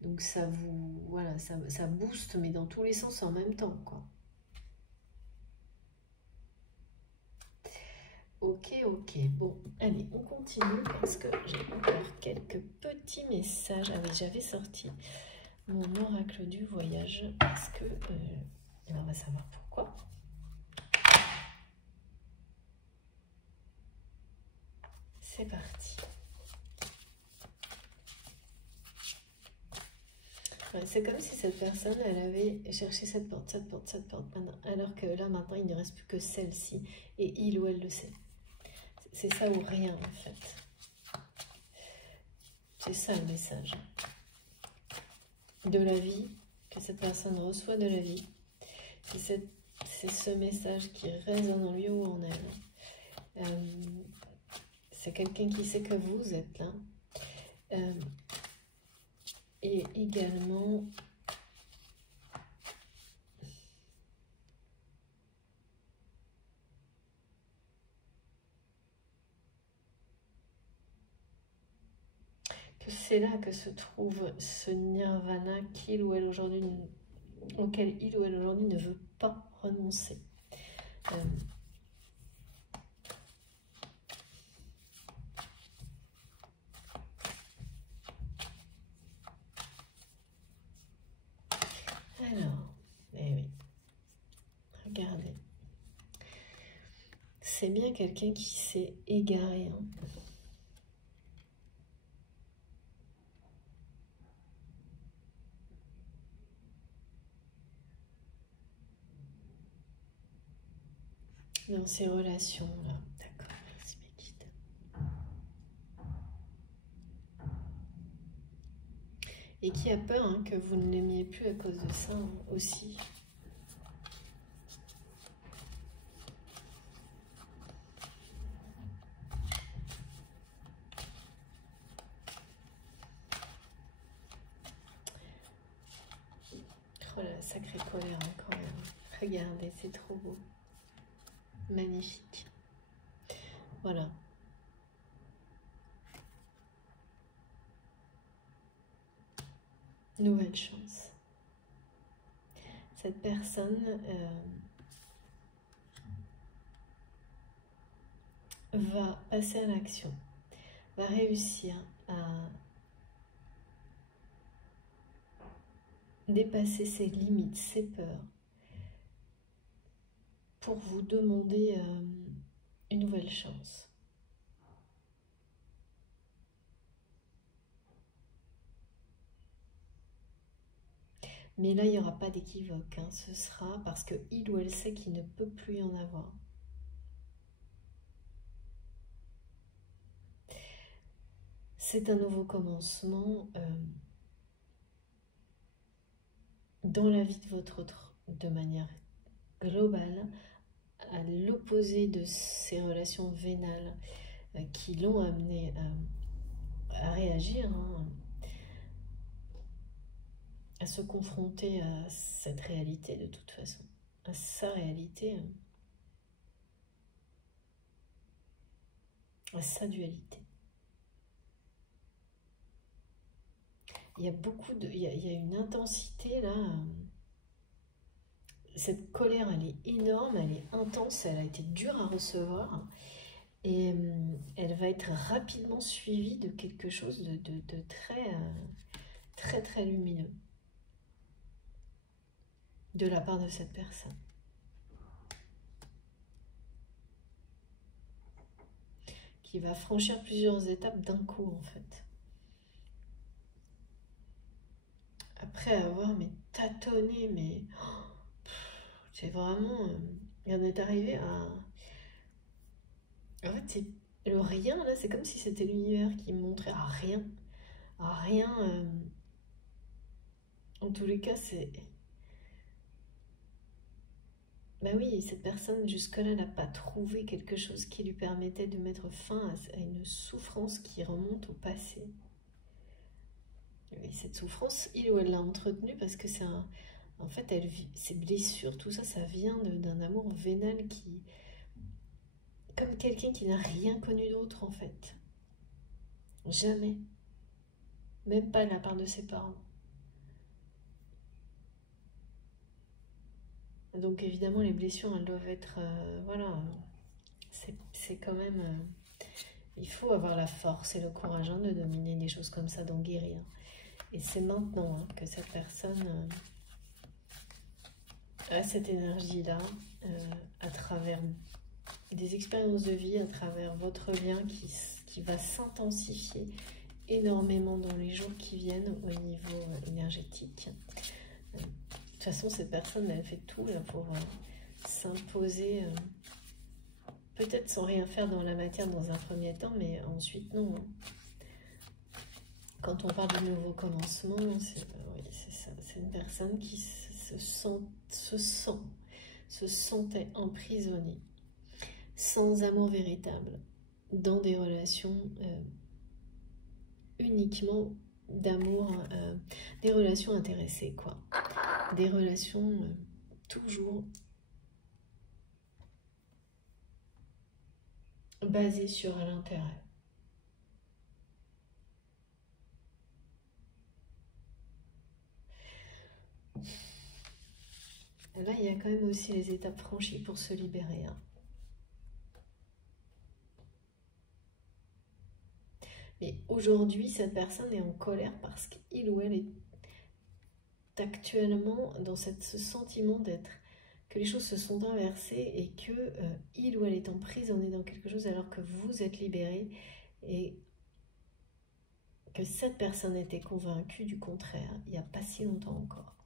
Donc ça vous, voilà, ça booste, mais dans tous les sens en même temps, quoi. Ok, ok. Bon, allez, on continue parce que j'ai encore quelques petits messages. Ah oui, j'avais sorti mon oracle du voyage parce que on va savoir pourquoi. C'est parti. Ouais, c'est comme si cette personne, elle avait cherché cette porte, maintenant, alors que là, maintenant, il ne reste plus que celle-ci, et il ou elle le sait. C'est ça ou rien, en fait. C'est ça le message. De la vie, que cette personne reçoit de la vie. C'est ce message qui résonne en lui ou en elle. C'est quelqu'un qui sait que vous êtes là. Et également... que c'est là que se trouve ce nirvana qu'il ou elle aujourd'hui, auquel il ou elle aujourd'hui ne veut pas renoncer. Alors, eh oui, regardez. C'est bien quelqu'un qui s'est égaré. Hein. Dans ces relations-là. D'accord, merci mes guides. Et qui a peur hein, que vous ne l'aimiez plus à cause de ça hein, aussi. Oh la sacrée colère hein, quand même. Regardez, c'est trop beau. Magnifique. Voilà. Nouvelle chance. Cette personne va passer à l'action, va réussir à dépasser ses limites, ses peurs, pour vous demander une nouvelle chance. Mais là, il n'y aura pas d'équivoque. Hein. Ce sera parce que il ou elle sait qu'il ne peut plus y en avoir. C'est un nouveau commencement dans la vie de votre autre, de manière globale, à l'opposé de ces relations vénales qui l'ont amené à réagir, hein, à se confronter à cette réalité de toute façon, à sa réalité, à sa dualité. Il y a beaucoup de, il y a une intensité là. Cette colère, elle est énorme, elle est intense, elle a été dure à recevoir. Et elle va être rapidement suivie de quelque chose de très, très lumineux de la part de cette personne. Qui va franchir plusieurs étapes d'un coup, en fait. Après avoir tâtonné, mais c'est vraiment... il en est arrivé à... En fait, le rien, là, c'est comme si c'était l'univers qui montrait à rien. À rien... en tous les cas, c'est... Ben oui, cette personne, jusque-là, n'a pas trouvé quelque chose qui lui permettait de mettre fin à une souffrance qui remonte au passé. Et cette souffrance, il ou elle l'a entretenue parce que c'est un... En fait, ces blessures, tout ça, ça vient d'un amour vénal qui... Comme quelqu'un qui n'a rien connu d'autre, en fait. Jamais. Même pas de la part de ses parents. Donc évidemment, les blessures, elles doivent être... voilà, c'est quand même... il faut avoir la force et le courage de dominer des choses comme ça, d'en guérir. Et c'est maintenant que cette personne a cette énergie-là, à travers des expériences de vie, à travers votre lien qui va s'intensifier énormément dans les jours qui viennent au niveau énergétique. De toute façon, cette personne, elle fait tout là, pour s'imposer, peut-être sans rien faire dans la matière dans un premier temps, mais ensuite non. Quand on parle de nouveau commencement, c'est ça. C'est une personne qui se sentait emprisonnée, sans amour véritable, dans des relations uniquement d'amour, des relations intéressées, quoi. Des relations toujours basées sur l'intérêt. Là, il y a quand même aussi les étapes franchies pour se libérer. Mais aujourd'hui, cette personne est en colère parce qu'il ou elle est actuellement dans ce sentiment d'être, que les choses se sont inversées et que il ou elle est emprisonné dans quelque chose alors que vous êtes libéré, et que cette personne était convaincue du contraire il n'y a pas si longtemps encore,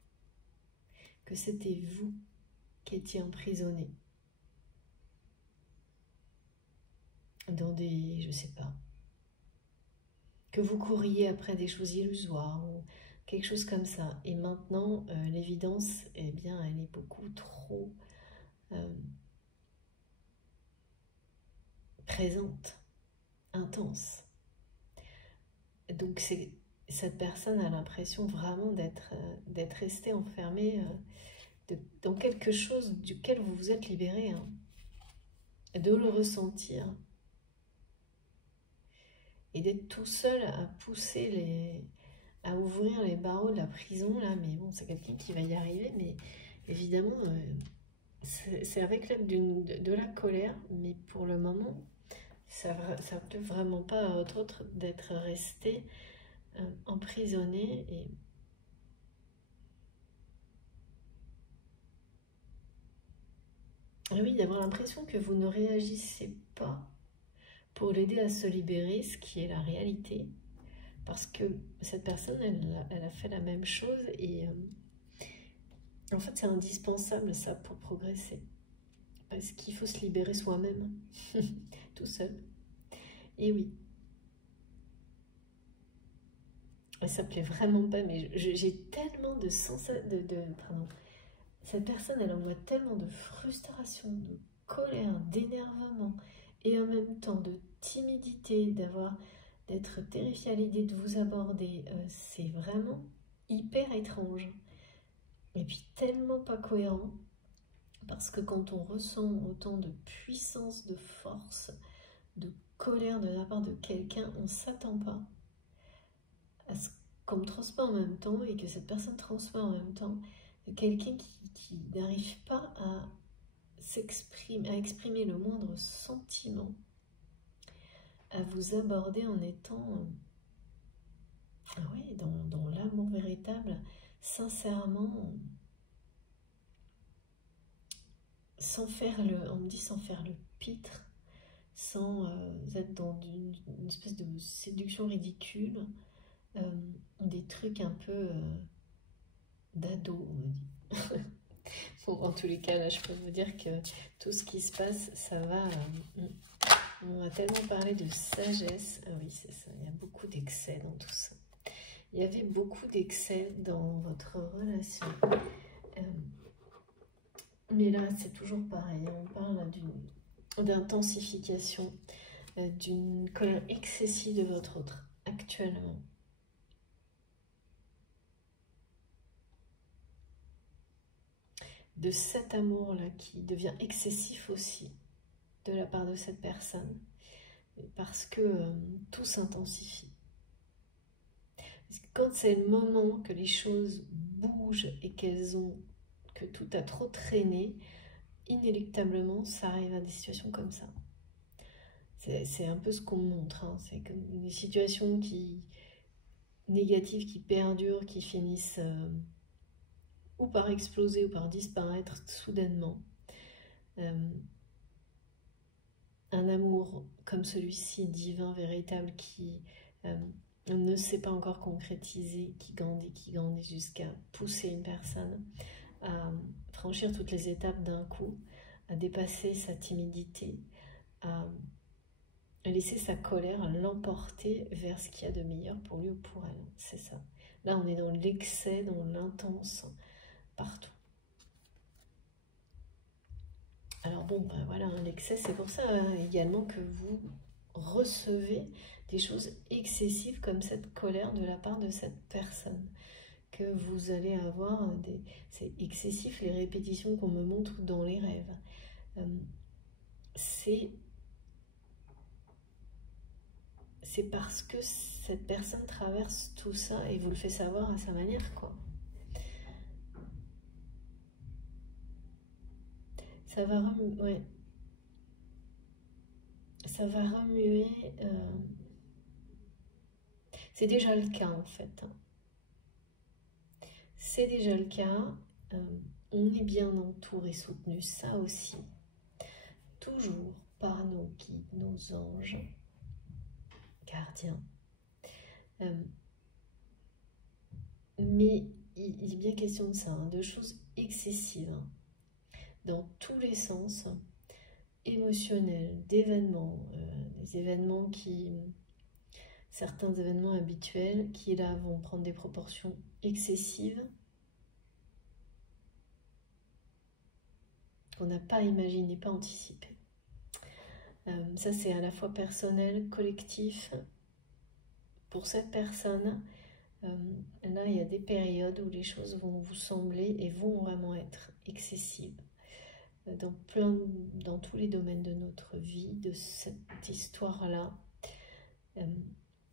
que c'était vous qui étiez emprisonné dans des, je sais pas, que vous courriez après des choses illusoires ou quelque chose comme ça. Et maintenant, l'évidence, eh bien, elle est beaucoup trop présente, intense. Donc, cette personne a l'impression vraiment d'être restée enfermée dans quelque chose duquel vous vous êtes libéré, de le ressentir. Et d'être tout seul à pousser à ouvrir les barreaux de la prison, là, mais bon, c'est quelqu'un qui va y arriver, mais évidemment, c'est avec l'aide de la colère, mais pour le moment, ça ne peut vraiment pas être autre d'être resté emprisonné et oui, d'avoir l'impression que vous ne réagissez pas pour l'aider à se libérer, ce qui est la réalité, parce que cette personne, elle a fait la même chose et en fait, c'est indispensable ça pour progresser. Parce qu'il faut se libérer soi-même, tout seul. Et oui. Et ça me plaît vraiment pas, mais j'ai tellement de sensations. Pardon. Cette personne, elle envoie tellement de frustration, de colère, d'énervement, et en même temps de timidité, d'être terrifiée à l'idée de vous aborder. C'est vraiment hyper étrange. Et puis tellement pas cohérent. Parce que quand on ressent autant de puissance, de force, de colère de la part de quelqu'un, on ne s'attend pas à ce qu'on me transmet en même temps et que cette personne transmet en même temps. Quelqu'un qui n'arrive pas à s'exprimer, à exprimer le moindre sentiment, à vous aborder en étant oui, dans l'amour véritable, sincèrement, sans faire on me dit sans faire le pitre, sans être dans une espèce de séduction ridicule, des trucs un peu d'ado, on me dit. Bon, en tous les cas, là, je peux vous dire que tout ce qui se passe, ça va... on va tellement parler de sagesse. Ah oui, c'est ça, il y a beaucoup d'excès dans tout ça. Il y avait beaucoup d'excès dans votre relation. Mais là, c'est toujours pareil. On parle d'intensification, d'une colère excessive de votre autre, actuellement. De cet amour-là qui devient excessif aussi de la part de cette personne, parce que tout s'intensifie. Quand c'est le moment que les choses bougent et qu'elles ont que tout a trop traîné, inéluctablement, ça arrive à des situations comme ça. C'est un peu ce qu'on me montre, hein. C'est comme des situations négatives qui perdurent, qui finissent ou par exploser ou par disparaître soudainement. Un amour comme celui-ci, divin, véritable, qui ne s'est pas encore concrétisé, qui grandit jusqu'à pousser une personne à franchir toutes les étapes d'un coup, à dépasser sa timidité, à laisser sa colère, à l'emporter vers ce qu'il y a de meilleur pour lui ou pour elle. C'est ça. Là, on est dans l'excès, dans l'intense, partout. Alors bon, ben voilà, l'excès, c'est pour ça également que vous recevez des choses excessives comme cette colère de la part de cette personne. Que vous allez avoir c'est excessif les répétitions qu'on me montre dans les rêves. C'est parce que cette personne traverse tout ça et vous le fait savoir à sa manière, quoi. Ça va remuer, ouais. Ça va remuer. C'est déjà le cas en fait. C'est déjà le cas. On est bien entouré et soutenu, ça aussi. Toujours par nos guides, nos anges, gardiens. Mais il est bien question de ça, hein, de choses excessives, hein, dans tous les sens, émotionnels, d'événements, des événements certains événements habituels qui là vont prendre des proportions excessives, qu'on n'a pas imaginé, pas anticipé. Ça c'est à la fois personnel, collectif. Pour cette personne, là il y a des périodes où les choses vont vous sembler et vont vraiment être excessives. Dans tous les domaines de notre vie, de cette histoire-là.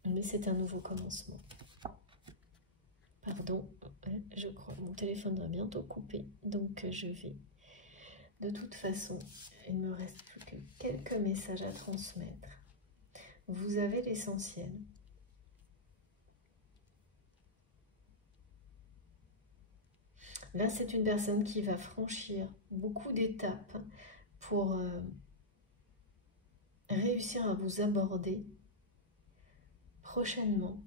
Mais c'est un nouveau commencement. Pardon, je crois que mon téléphone va bientôt couper, donc je vais. De toute façon, il ne me reste plus que quelques messages à transmettre. Vous avez l'essentiel. Là, c'est une personne qui va franchir beaucoup d'étapes pour réussir à vous aborder prochainement.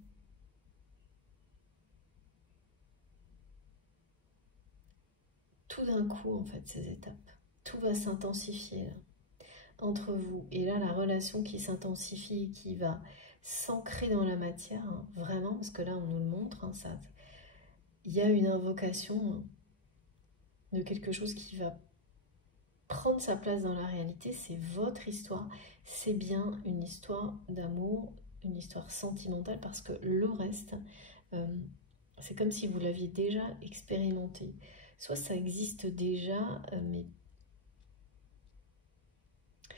Tout d'un coup, en fait, ces étapes. Tout va s'intensifier là, entre vous. Et là, la relation qui s'intensifie, qui va s'ancrer dans la matière, hein, vraiment, parce que là, on nous le montre, hein, ça, il y a une invocation de quelque chose qui va prendre sa place dans la réalité. C'est votre histoire, c'est bien une histoire d'amour, une histoire sentimentale, parce que le reste, c'est comme si vous l'aviez déjà expérimenté. Soit ça existe déjà, mais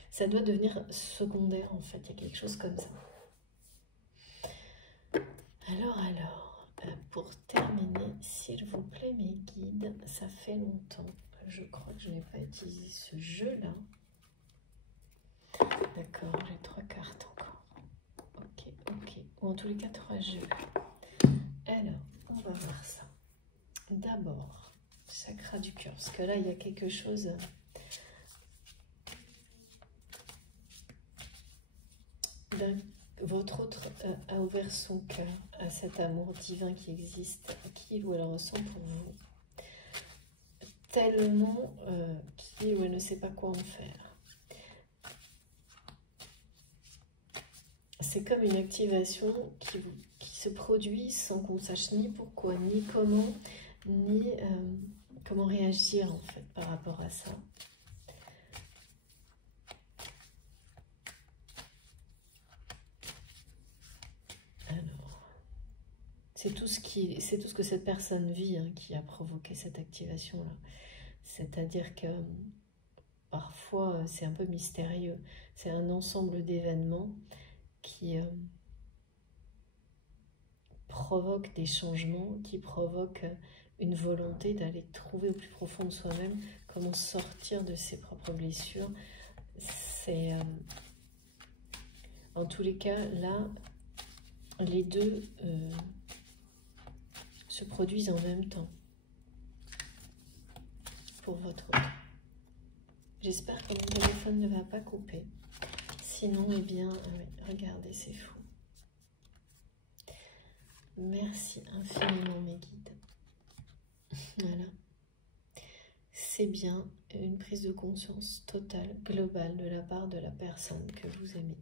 ça doit devenir secondaire en fait, il y a quelque chose comme ça. Alors, pour terminer, s'il vous plaît mes guides, ça fait longtemps, je crois que je n'ai pas utilisé ce jeu-là. D'accord, j'ai 3 cartes encore. Ok, ou en tous les cas 3 jeux. Alors, on va voir ça. D'abord, chakra du cœur, parce que là il y a quelque chose... Votre autre a ouvert son cœur à cet amour divin qui existe, qu'il ou elle ressent pour vous, tellement qu'il ou elle ne sait pas quoi en faire. C'est comme une activation qui se produit sans qu'on sache ni pourquoi, ni comment, ni comment réagir en fait par rapport à ça. C'est tout ce que cette personne vit, hein, qui a provoqué cette activation-là. C'est-à-dire que parfois, c'est un peu mystérieux. C'est un ensemble d'événements qui provoquent des changements, qui provoquent une volonté d'aller trouver au plus profond de soi-même comment sortir de ses propres blessures. C'est en tous les cas, là, les deux se produisent en même temps pour votre autre. J'espère que mon téléphone ne va pas couper. Sinon, eh bien, oui, regardez, c'est fou. Merci infiniment mes guides. Voilà. C'est bien une prise de conscience totale, globale de la part de la personne que vous aimez,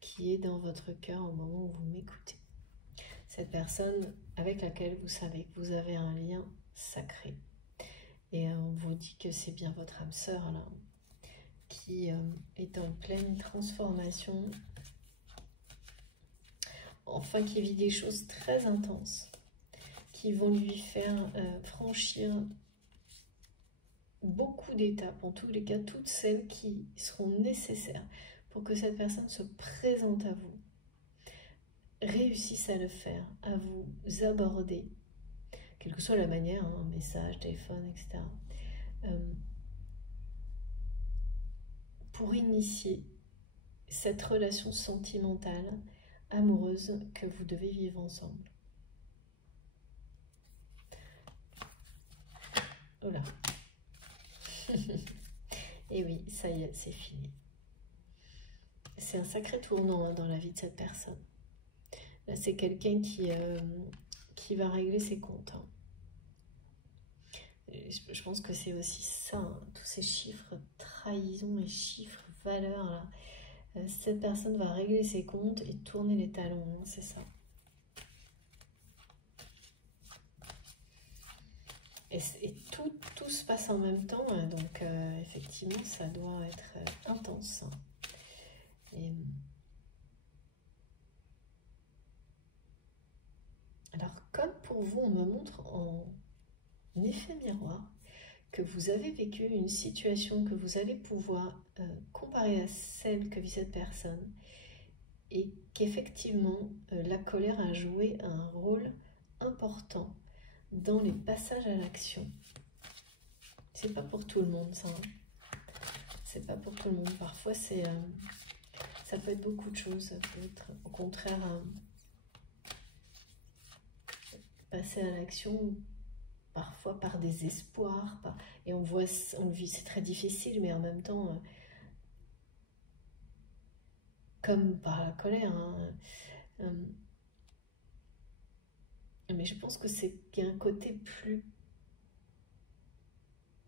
qui est dans votre cœur au moment où vous m'écoutez. Cette personne avec laquelle vous savez que vous avez un lien sacré. Et on vous dit que c'est bien votre âme sœur là, qui est en pleine transformation, enfin qui vit des choses très intenses, qui vont lui faire franchir beaucoup d'étapes, en tous les cas toutes celles qui seront nécessaires pour que cette personne se présente à vous, réussisse à le faire, à vous aborder, quelle que soit la manière, hein, message, téléphone, etc. Pour initier cette relation sentimentale, amoureuse que vous devez vivre ensemble. Voilà. Et oui, ça y est, c'est fini. C'est un sacré tournant hein, dans la vie de cette personne. Là, c'est quelqu'un qui va régler ses comptes. Hein. Je pense que c'est aussi ça, hein, tous ces chiffres, trahison et chiffres, valeurs. Là. Cette personne va régler ses comptes et tourner les talons, hein, c'est ça. Et tout se passe en même temps, hein, donc effectivement, ça doit être intense. Hein. Et... alors, comme pour vous, on me montre en effet miroir que vous avez vécu une situation que vous allez pouvoir comparer à celle que vit cette personne et qu'effectivement, la colère a joué un rôle important dans les passages à l'action. C'est pas pour tout le monde, ça. Hein. C'est pas pour tout le monde. Parfois, ça peut être beaucoup de choses. Ça peut être, au contraire, passer à l'action parfois par désespoir, et on le vit, c'est très difficile, mais en même temps, comme par la colère. Hein, mais je pense que c'est qu'il y a un côté plus...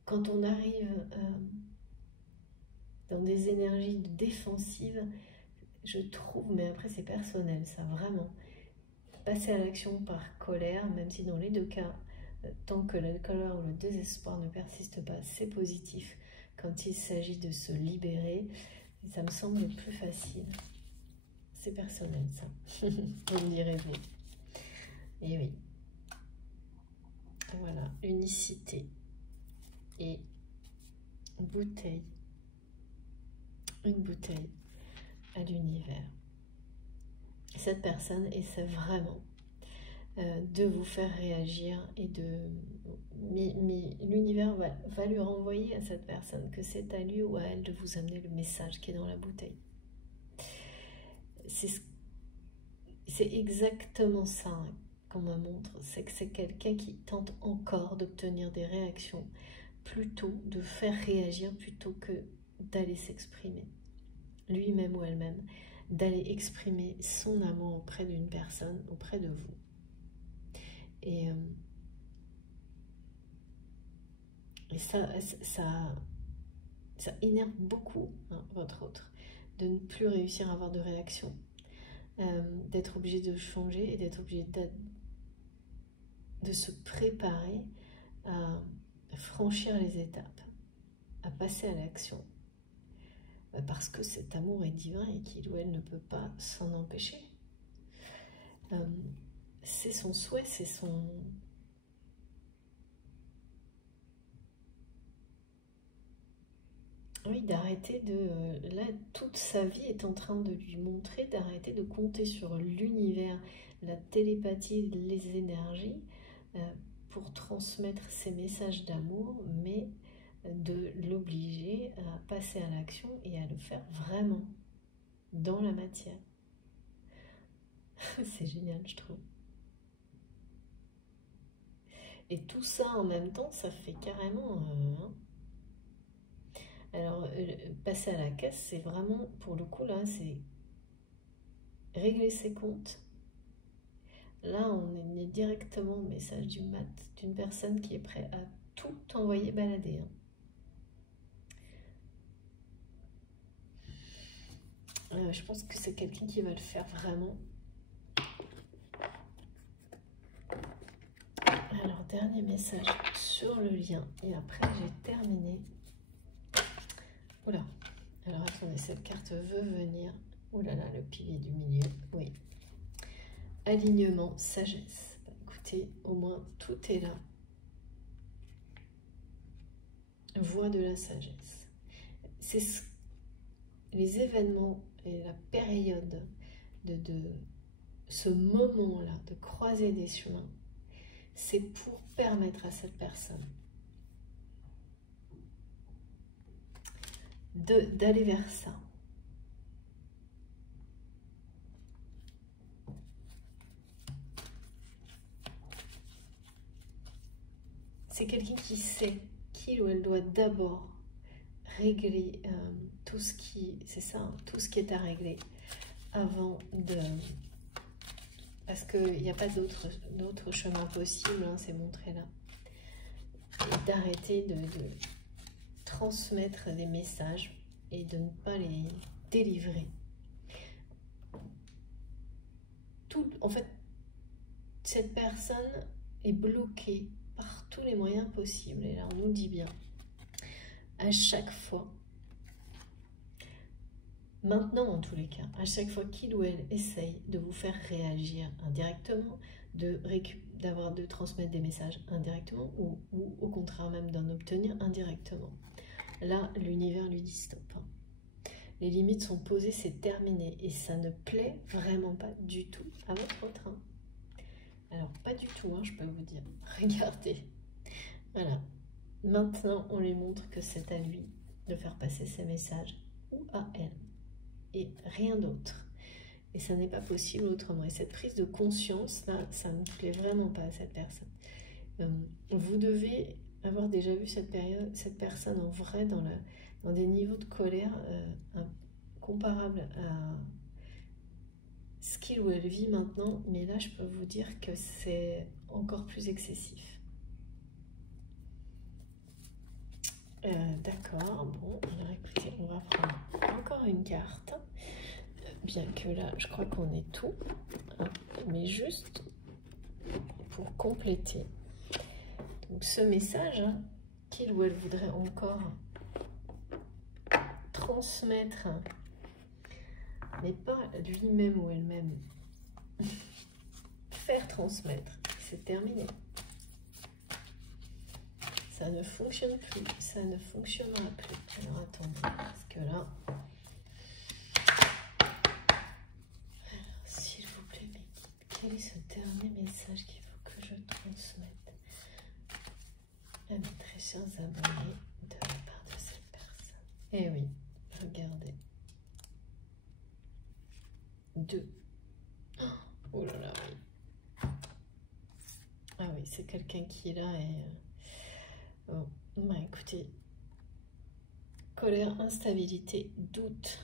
Quand on arrive dans des énergies défensives, je trouve, mais après c'est personnel, ça vraiment, passer à l'action par colère, même si dans les deux cas, tant que la colère ou le désespoir ne persiste pas, c'est positif. Quand il s'agit de se libérer, ça me semble plus facile. C'est personnel, ça. Vous me direz vous. Et oui. Voilà, unicité et bouteille. Une bouteille à l'univers. Cette personne essaie vraiment de vous faire réagir et de... Mais l'univers va lui renvoyer à cette personne que c'est à lui ou à elle de vous amener le message qui est dans la bouteille. C'est exactement ça hein, qu'on me montre, c'est que c'est quelqu'un qui tente encore d'obtenir des réactions, plutôt de faire réagir plutôt que d'aller s'exprimer, lui-même ou elle-même, d'aller exprimer son amour auprès d'une personne, auprès de vous. Et ça énerve beaucoup hein, votre autre, de ne plus réussir à avoir de réaction, d'être obligé de changer et d'être obligé de se préparer à franchir les étapes, à passer à l'action, parce que cet amour est divin et qu'il ou elle ne peut pas s'en empêcher. C'est son souhait, c'est son... Oui, d'arrêter de... là, toute sa vie est en train de lui montrer d'arrêter de compter sur l'univers, la télépathie, les énergies, pour transmettre ces messages d'amour, mais de l'obliger à passer à l'action et à le faire vraiment dans la matière. C'est génial, je trouve. Et tout ça en même temps, ça fait carrément... Alors, passer à la caisse, c'est vraiment, pour le coup, là, c'est régler ses comptes. Là, on est directement au message du mat, d'une personne qui est prête à tout envoyer balader. Je pense que c'est quelqu'un qui va le faire vraiment. Alors, dernier message sur le lien. Et après, j'ai terminé. Oula. Alors, attendez, cette carte veut venir. Oh là là, le pilier du milieu. Oui. Alignement, sagesse. Écoutez, au moins, tout est là. Voie de la sagesse. C'est les événements et la période de ce moment-là, de croiser des chemins, c'est pour permettre à cette personne d'aller vers ça. C'est quelqu'un qui sait qu'il ou elle doit d'abord régler tout ce qui, c'est ça, hein, tout ce qui est à régler avant de... Parce qu'il n'y a pas d'autre chemin possible, hein, c'est montré là. Et d'arrêter de transmettre des messages et de ne pas les délivrer. En fait, cette personne est bloquée par tous les moyens possibles. Et là, on nous dit bien, à chaque fois, maintenant en tous les cas, à chaque fois qu'il ou elle essaye de vous faire réagir indirectement, de transmettre des messages indirectement, ou au contraire même d'en obtenir indirectement. Là, l'univers lui dit stop. Les limites sont posées, c'est terminé. Et ça ne plaît vraiment pas du tout à votre train. Alors, pas du tout, hein, je peux vous dire. Regardez. Voilà. Maintenant, on lui montre que c'est à lui de faire passer ses messages ou à elle. Et rien d'autre. Et ça n'est pas possible autrement. Et cette prise de conscience, là, ça ne plaît vraiment pas à cette personne. Vous devez avoir déjà vu cette personne en vrai dans des niveaux de colère comparables à ce qu'il ou elle vit maintenant. Mais là, je peux vous dire que c'est encore plus excessif. D'accord, bon, alors écoutez, on va prendre encore une carte. Bien que là, je crois qu'on est tout. Hein, mais juste pour compléter. Donc ce message, hein, qu'il ou elle voudrait encore transmettre, mais pas lui-même ou elle-même, faire transmettre, c'est terminé. Ça ne fonctionne plus, ça ne fonctionnera plus. Alors attendez, parce que là... Alors, s'il vous plaît, mais quel est ce dernier message qu'il faut que je transmette à mes très chers abonnés de la part de cette personne? Eh oui, regardez. 2. Oh là là, oui. Ah oui, c'est quelqu'un qui est là et... Bon, bah écoutez, colère, instabilité, doute.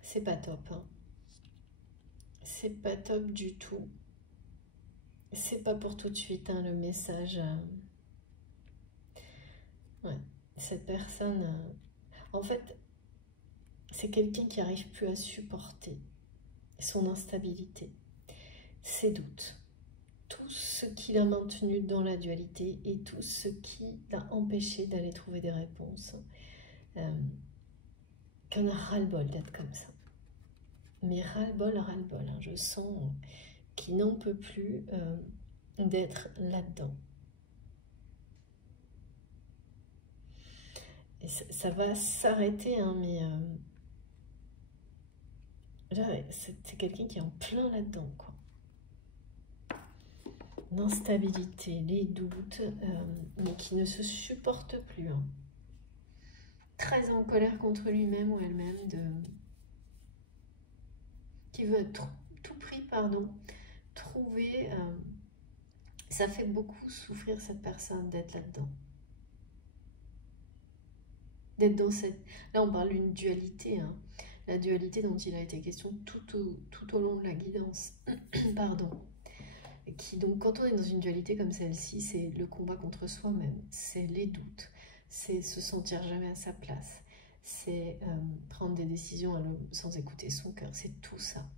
C'est pas top, hein. C'est pas top du tout. C'est pas pour tout de suite, hein, le message. Ouais, cette personne... En fait, c'est quelqu'un qui n'arrive plus à supporter son instabilité, ses doutes, tout ce qui l'a maintenu dans la dualité et tout ce qui l'a empêché d'aller trouver des réponses. Qu'on a ras-le-bol d'être comme ça. Mais ras-le-bol, ras-le-bol. Hein, je sens qu'il n'en peut plus d'être là-dedans. Et ça va s'arrêter, hein, mais Là, c'est quelqu'un qui est en plein là-dedans, quoi. L'instabilité, les doutes, mais qui ne se supporte plus. Hein. Très en colère contre lui-même ou elle-même, qui veut à tout prix, trouver... ça fait beaucoup souffrir cette personne d'être là-dedans. D'être dans cette... Là, on parle d'une dualité, hein. La dualité dont il a été question tout au long de la guidance. Pardon. Donc, quand on est dans une dualité comme celle-ci, c'est le combat contre soi-même, c'est les doutes, c'est se sentir jamais à sa place, c'est prendre des décisions sans écouter son cœur, c'est tout ça.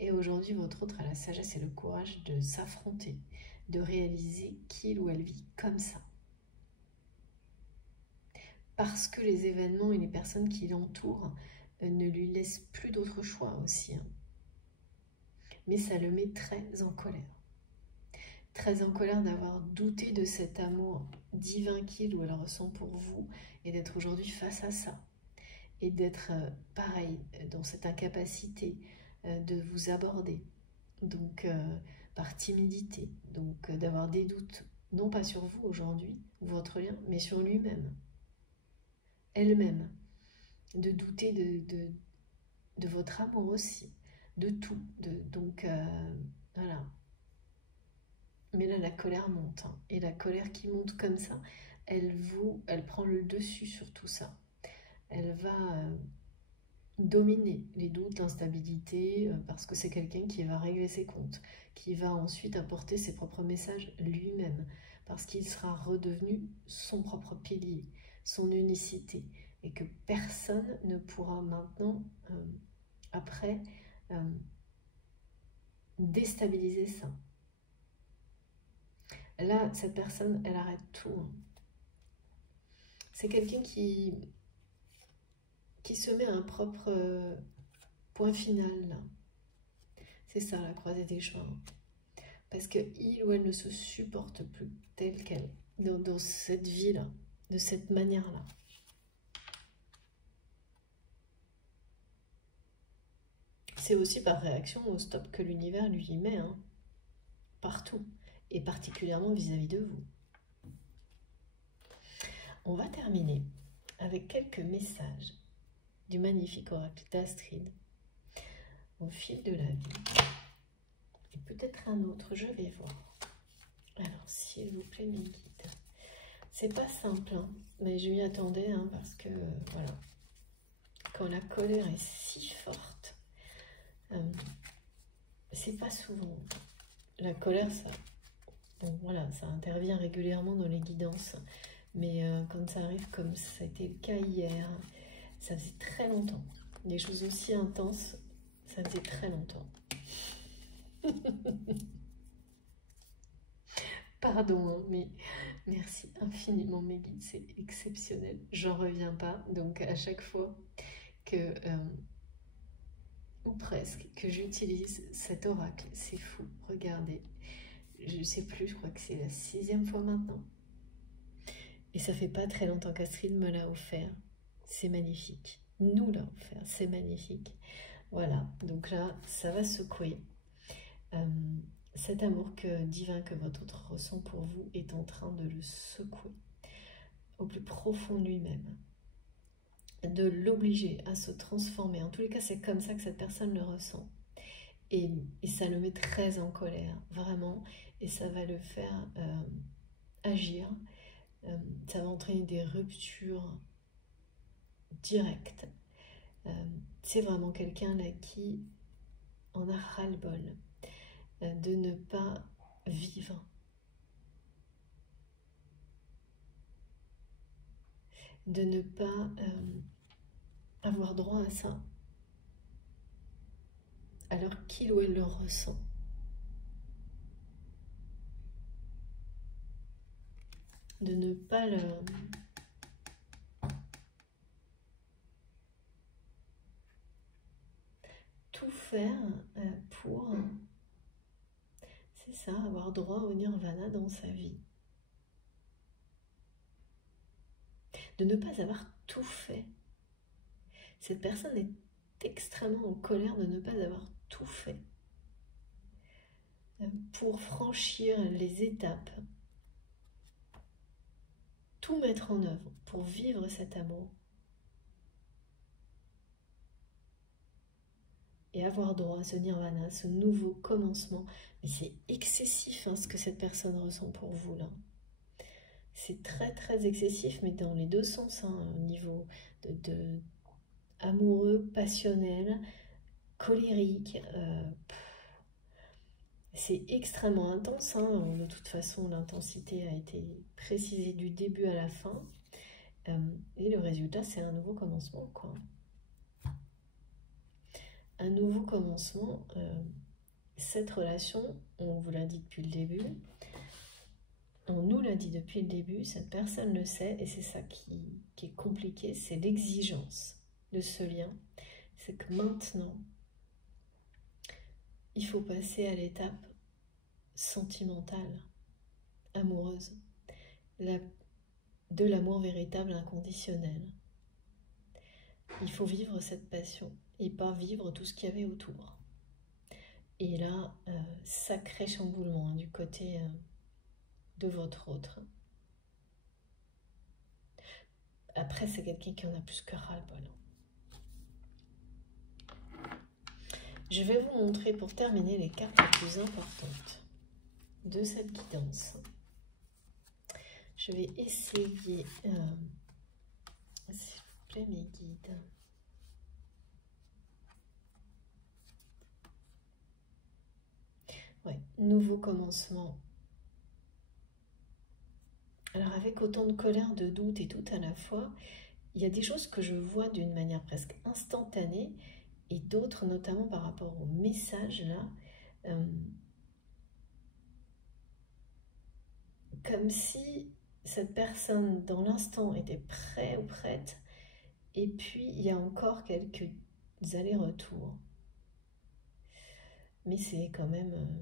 Et aujourd'hui, votre autre a la sagesse et le courage de s'affronter, de réaliser qu'il ou elle vit comme ça. Parce que les événements et les personnes qui l'entourent ne lui laissent plus d'autre choix aussi. Hein. Mais ça le met très en colère. Très en colère d'avoir douté de cet amour divin qu'il ou elle ressent pour vous et d'être aujourd'hui face à ça. Et d'être pareil, dans cette incapacité de vous aborder. Donc, par timidité. Donc, d'avoir des doutes, non pas sur vous aujourd'hui, votre lien, mais sur lui-même. Elle-même. De douter de votre amour aussi. De tout. Donc, voilà. Mais là, la colère monte. Hein. Et la colère qui monte comme ça, elle prend le dessus sur tout ça. Elle va dominer les doutes, l'instabilité, parce que c'est quelqu'un qui va régler ses comptes, qui va ensuite apporter ses propres messages lui-même, parce qu'il sera redevenu son propre pilier, son unicité, et que personne ne pourra maintenant, après, déstabiliser ça. Là, cette personne, elle arrête tout. Hein. C'est quelqu'un qui se met un propre point final. Là. C'est ça, la croisée des chemins. Parce qu'il ou elle ne se supporte plus telle qu'elle, dans cette vie-là, de cette manière-là. C'est aussi par réaction au stop que l'univers lui met, hein, partout, et particulièrement vis-à-vis de vous. On va terminer avec quelques messages du magnifique oracle d'Astrid au fil de la vie. Et peut-être un autre, je vais voir. Alors, s'il vous plaît, mes guides. C'est pas simple, hein, mais je m'y attendais, hein, parce que, voilà, quand la colère est si forte, c'est pas souvent. La colère, ça, bon, voilà, ça intervient régulièrement dans les guidances, mais quand ça arrive comme ça a été le cas hier, ça faisait très longtemps. Des choses aussi intenses, ça faisait très longtemps. Pardon, hein, mais merci infiniment mes guides, c'est exceptionnel. J'en reviens pas, donc à chaque fois que, ou presque, que j'utilise cet oracle, c'est fou, regardez. Je sais plus, je crois que c'est la 6e fois maintenant. Et ça fait pas très longtemps qu'Astrid me l'a offert. C'est magnifique. Nous l'a offert, c'est magnifique. Voilà, donc là, ça va secouer. Cet amour divin que votre autre ressent pour vous est en train de le secouer au plus profond de lui-même, de l'obliger à se transformer. En tous les cas, c'est comme ça que cette personne le ressent. Et ça le met très en colère, vraiment, et ça va le faire agir. Ça va entraîner des ruptures directes. C'est vraiment quelqu'un là qui en a ras-le-bol de ne pas vivre. De ne pas avoir droit à ça. Alors qu'il ou elle le ressent. De ne pas le... tout faire pour... c'est ça, avoir droit au nirvana dans sa vie. De ne pas avoir tout fait. Cette personne est extrêmement en colère de ne pas avoir tout fait pour franchir les étapes, tout mettre en œuvre pour vivre cet amour et avoir droit à ce nirvana, ce nouveau commencement. Mais c'est excessif ce que cette personne ressent pour vous là. C'est très très excessif, mais dans les deux sens, au niveau de amoureux, passionnel, colérique. C'est extrêmement intense. De toute façon, l'intensité a été précisée du début à la fin. Et le résultat, c'est un nouveau commencement, quoi. Un nouveau commencement. Cette relation, on vous l'a dit depuis le début, on nous l'a dit depuis le début, cette personne le sait, et c'est ça qui est compliqué, c'est l'exigence de ce lien. C'est que maintenant, il faut passer à l'étape sentimentale, amoureuse, de l'amour véritable inconditionnel. Il faut vivre cette passion et pas vivre tout ce qu'il y avait autour. Et là, sacré chamboulement du côté de votre autre. Après, c'est quelqu'un qui en a plus que ras-le-bol. Je vais vous montrer pour terminer les cartes les plus importantes de cette guidance. Je vais essayer, s'il vous plaît, mes guides. Ouais, nouveau commencement. Alors avec autant de colère, de doute et tout à la fois, il y a des choses que je vois d'une manière presque instantanée et d'autres, notamment par rapport au message là, comme si cette personne dans l'instant était prêt ou prête, et puis il y a encore quelques allers-retours. Mais c'est quand même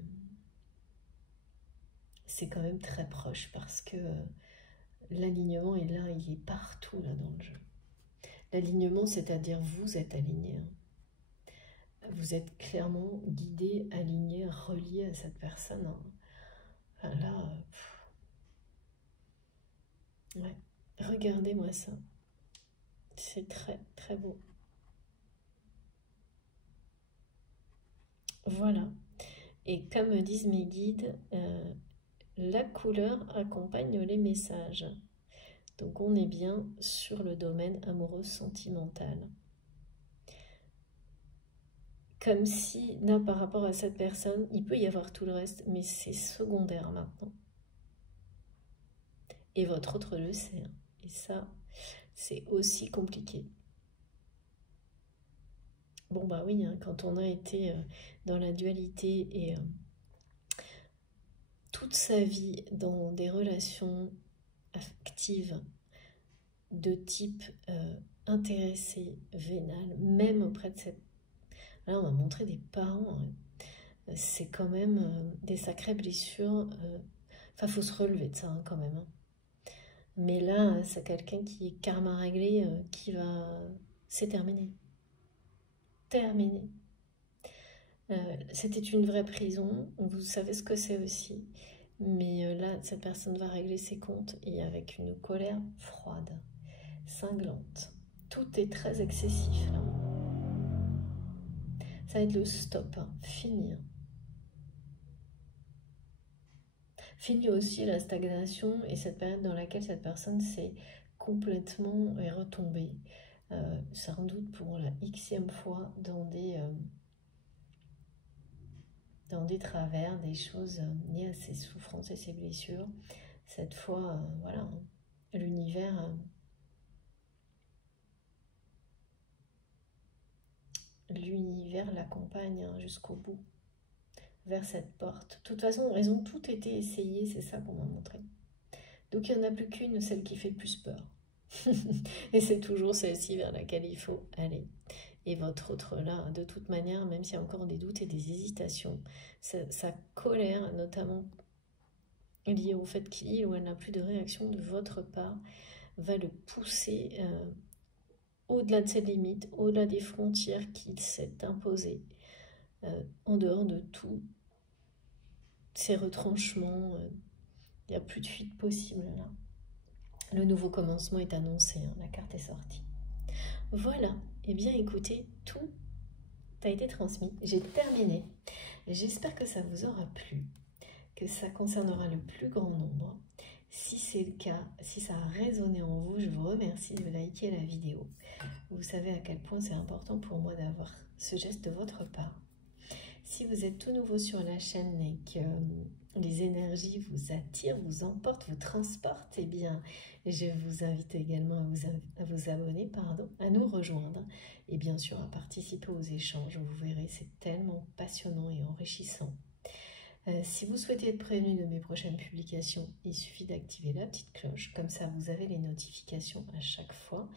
très proche parce que l'alignement est là, il est partout là dans le jeu. L'alignement, c'est-à-dire vous êtes aligné. Vous êtes clairement guidé, aligné, relié à cette personne. Enfin, là, ouais. Regardez-moi ça. C'est très très beau. Voilà. Et comme disent mes guides, la couleur accompagne les messages. Donc on est bien sur le domaine amoureux sentimental. Comme si, là, par rapport à cette personne, il peut y avoir tout le reste, mais c'est secondaire maintenant. Et votre autre le sait. Et ça, c'est aussi compliqué. Bon, bah oui, quand on a été dans la dualité et toute sa vie dans des relations affectives de type intéressé, vénal, même auprès de cette... Là, on m'a montré des parents, c'est quand même des sacrées blessures. Enfin, faut se relever de ça quand même. Mais là, c'est quelqu'un qui est karma réglé, qui va... C'est terminé. Terminé. C'était une vraie prison, vous savez ce que c'est aussi. Mais là, cette personne va régler ses comptes et avec une colère froide, cinglante. Tout est très excessif là. Ça va être le stop, finir. Fini aussi la stagnation et cette période dans laquelle cette personne s'est complètement retombée, sans doute pour la xème fois, dans des travers, des choses liées à ses souffrances et ses blessures. Cette fois, voilà, l'univers l'accompagne jusqu'au bout, vers cette porte. De toute façon, elles ont toutes été essayées, c'est ça qu'on m'a montré. Donc il n'y en a plus qu'une, celle qui fait le plus peur. Et c'est toujours celle-ci vers laquelle il faut aller. Et votre autre là, de toute manière, même s'il y a encore des doutes et des hésitations, sa colère, notamment liée au fait qu'il ou elle n'a plus de réaction de votre part, va le pousser au-delà de ses limites, au-delà des frontières qu'il s'est imposées, en dehors de tous ces retranchements. Il n'y a plus de fuite possible là. Le nouveau commencement est annoncé, hein, la carte est sortie. Voilà, et bien écoutez, tout a été transmis, j'ai terminé. J'espère que ça vous aura plu, que ça concernera le plus grand nombre. Si c'est le cas, si ça a résonné en vous, je vous remercie de liker la vidéo. Vous savez à quel point c'est important pour moi d'avoir ce geste de votre part. Si vous êtes tout nouveau sur la chaîne et que les énergies vous attirent, vous emportent, vous transportent, eh bien, je vous invite également à vous abonner, à nous rejoindre et bien sûr à participer aux échanges. Vous verrez, c'est tellement passionnant et enrichissant. Si vous souhaitez être prévenu de mes prochaines publications, il suffit d'activer la petite cloche, comme ça vous avez les notifications à chaque fois.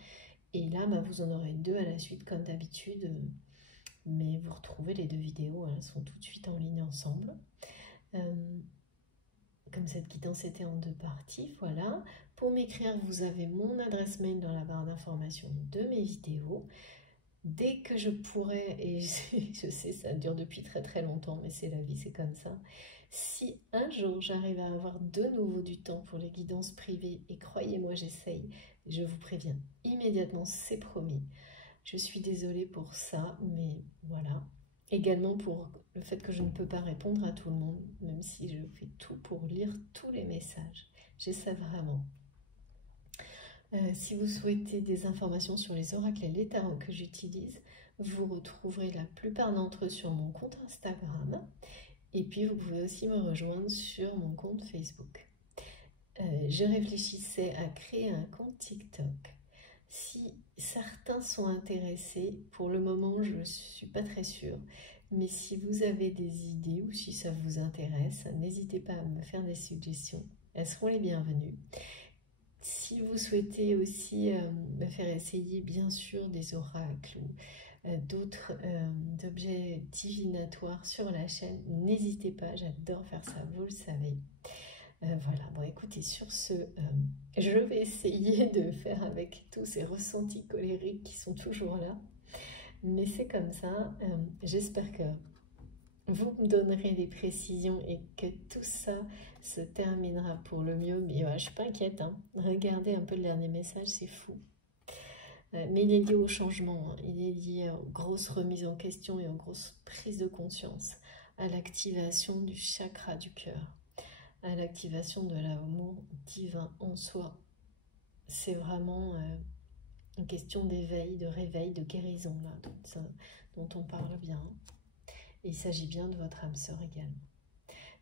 Et là, vous en aurez 2 à la suite comme d'habitude. Mais vous retrouvez les 2 vidéos, elles sont tout de suite en ligne ensemble. Comme cette guidance était en 2 parties, voilà. Pour m'écrire, vous avez mon adresse mail dans la barre d'information de mes vidéos. Dès que je pourrai, et je sais ça dure depuis très très longtemps, mais c'est la vie, c'est comme ça. Si un jour j'arrive à avoir de nouveau du temps pour les guidances privées, et croyez-moi j'essaye, je vous préviens immédiatement, c'est promis. Je suis désolée pour ça, mais voilà. Également pour le fait que je ne peux pas répondre à tout le monde, même si je fais tout pour lire tous les messages. J'essaie vraiment. Si vous souhaitez des informations sur les oracles et les tarots que j'utilise, vous retrouverez la plupart d'entre eux sur mon compte Instagram. Et puis vous pouvez aussi me rejoindre sur mon compte Facebook. Je réfléchissais à créer un compte TikTok. Si certains sont intéressés, pour le moment je ne suis pas très sûre, mais si vous avez des idées ou si ça vous intéresse, n'hésitez pas à me faire des suggestions, elles seront les bienvenues. Si vous souhaitez aussi me faire essayer bien sûr des oracles ou d'autres objets divinatoires sur la chaîne, n'hésitez pas, j'adore faire ça, vous le savez. Voilà, bon écoutez, sur ce, je vais essayer de faire avec tous ces ressentis colériques qui sont toujours là, mais c'est comme ça. J'espère que vous me donnerez des précisions et que tout ça se terminera pour le mieux, mais ouais, je suis pas inquiète, hein. Regardez un peu le dernier message, c'est fou. Mais il est lié au changement, hein. Il est lié aux grosses remises en question et aux grosses prises de conscience, à l'activation du chakra du cœur, à l'activation de l'amour divin en soi. C'est vraiment une question d'éveil, de réveil, de guérison, là, dont on parle bien. Et il s'agit bien de votre âme sœur également.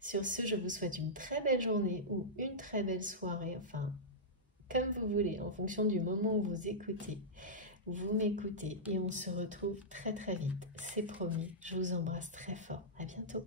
Sur ce, je vous souhaite une très belle journée ou une très belle soirée, enfin, comme vous voulez, en fonction du moment où vous écoutez. Vous m'écoutez et on se retrouve très très vite. C'est promis, je vous embrasse très fort. À bientôt.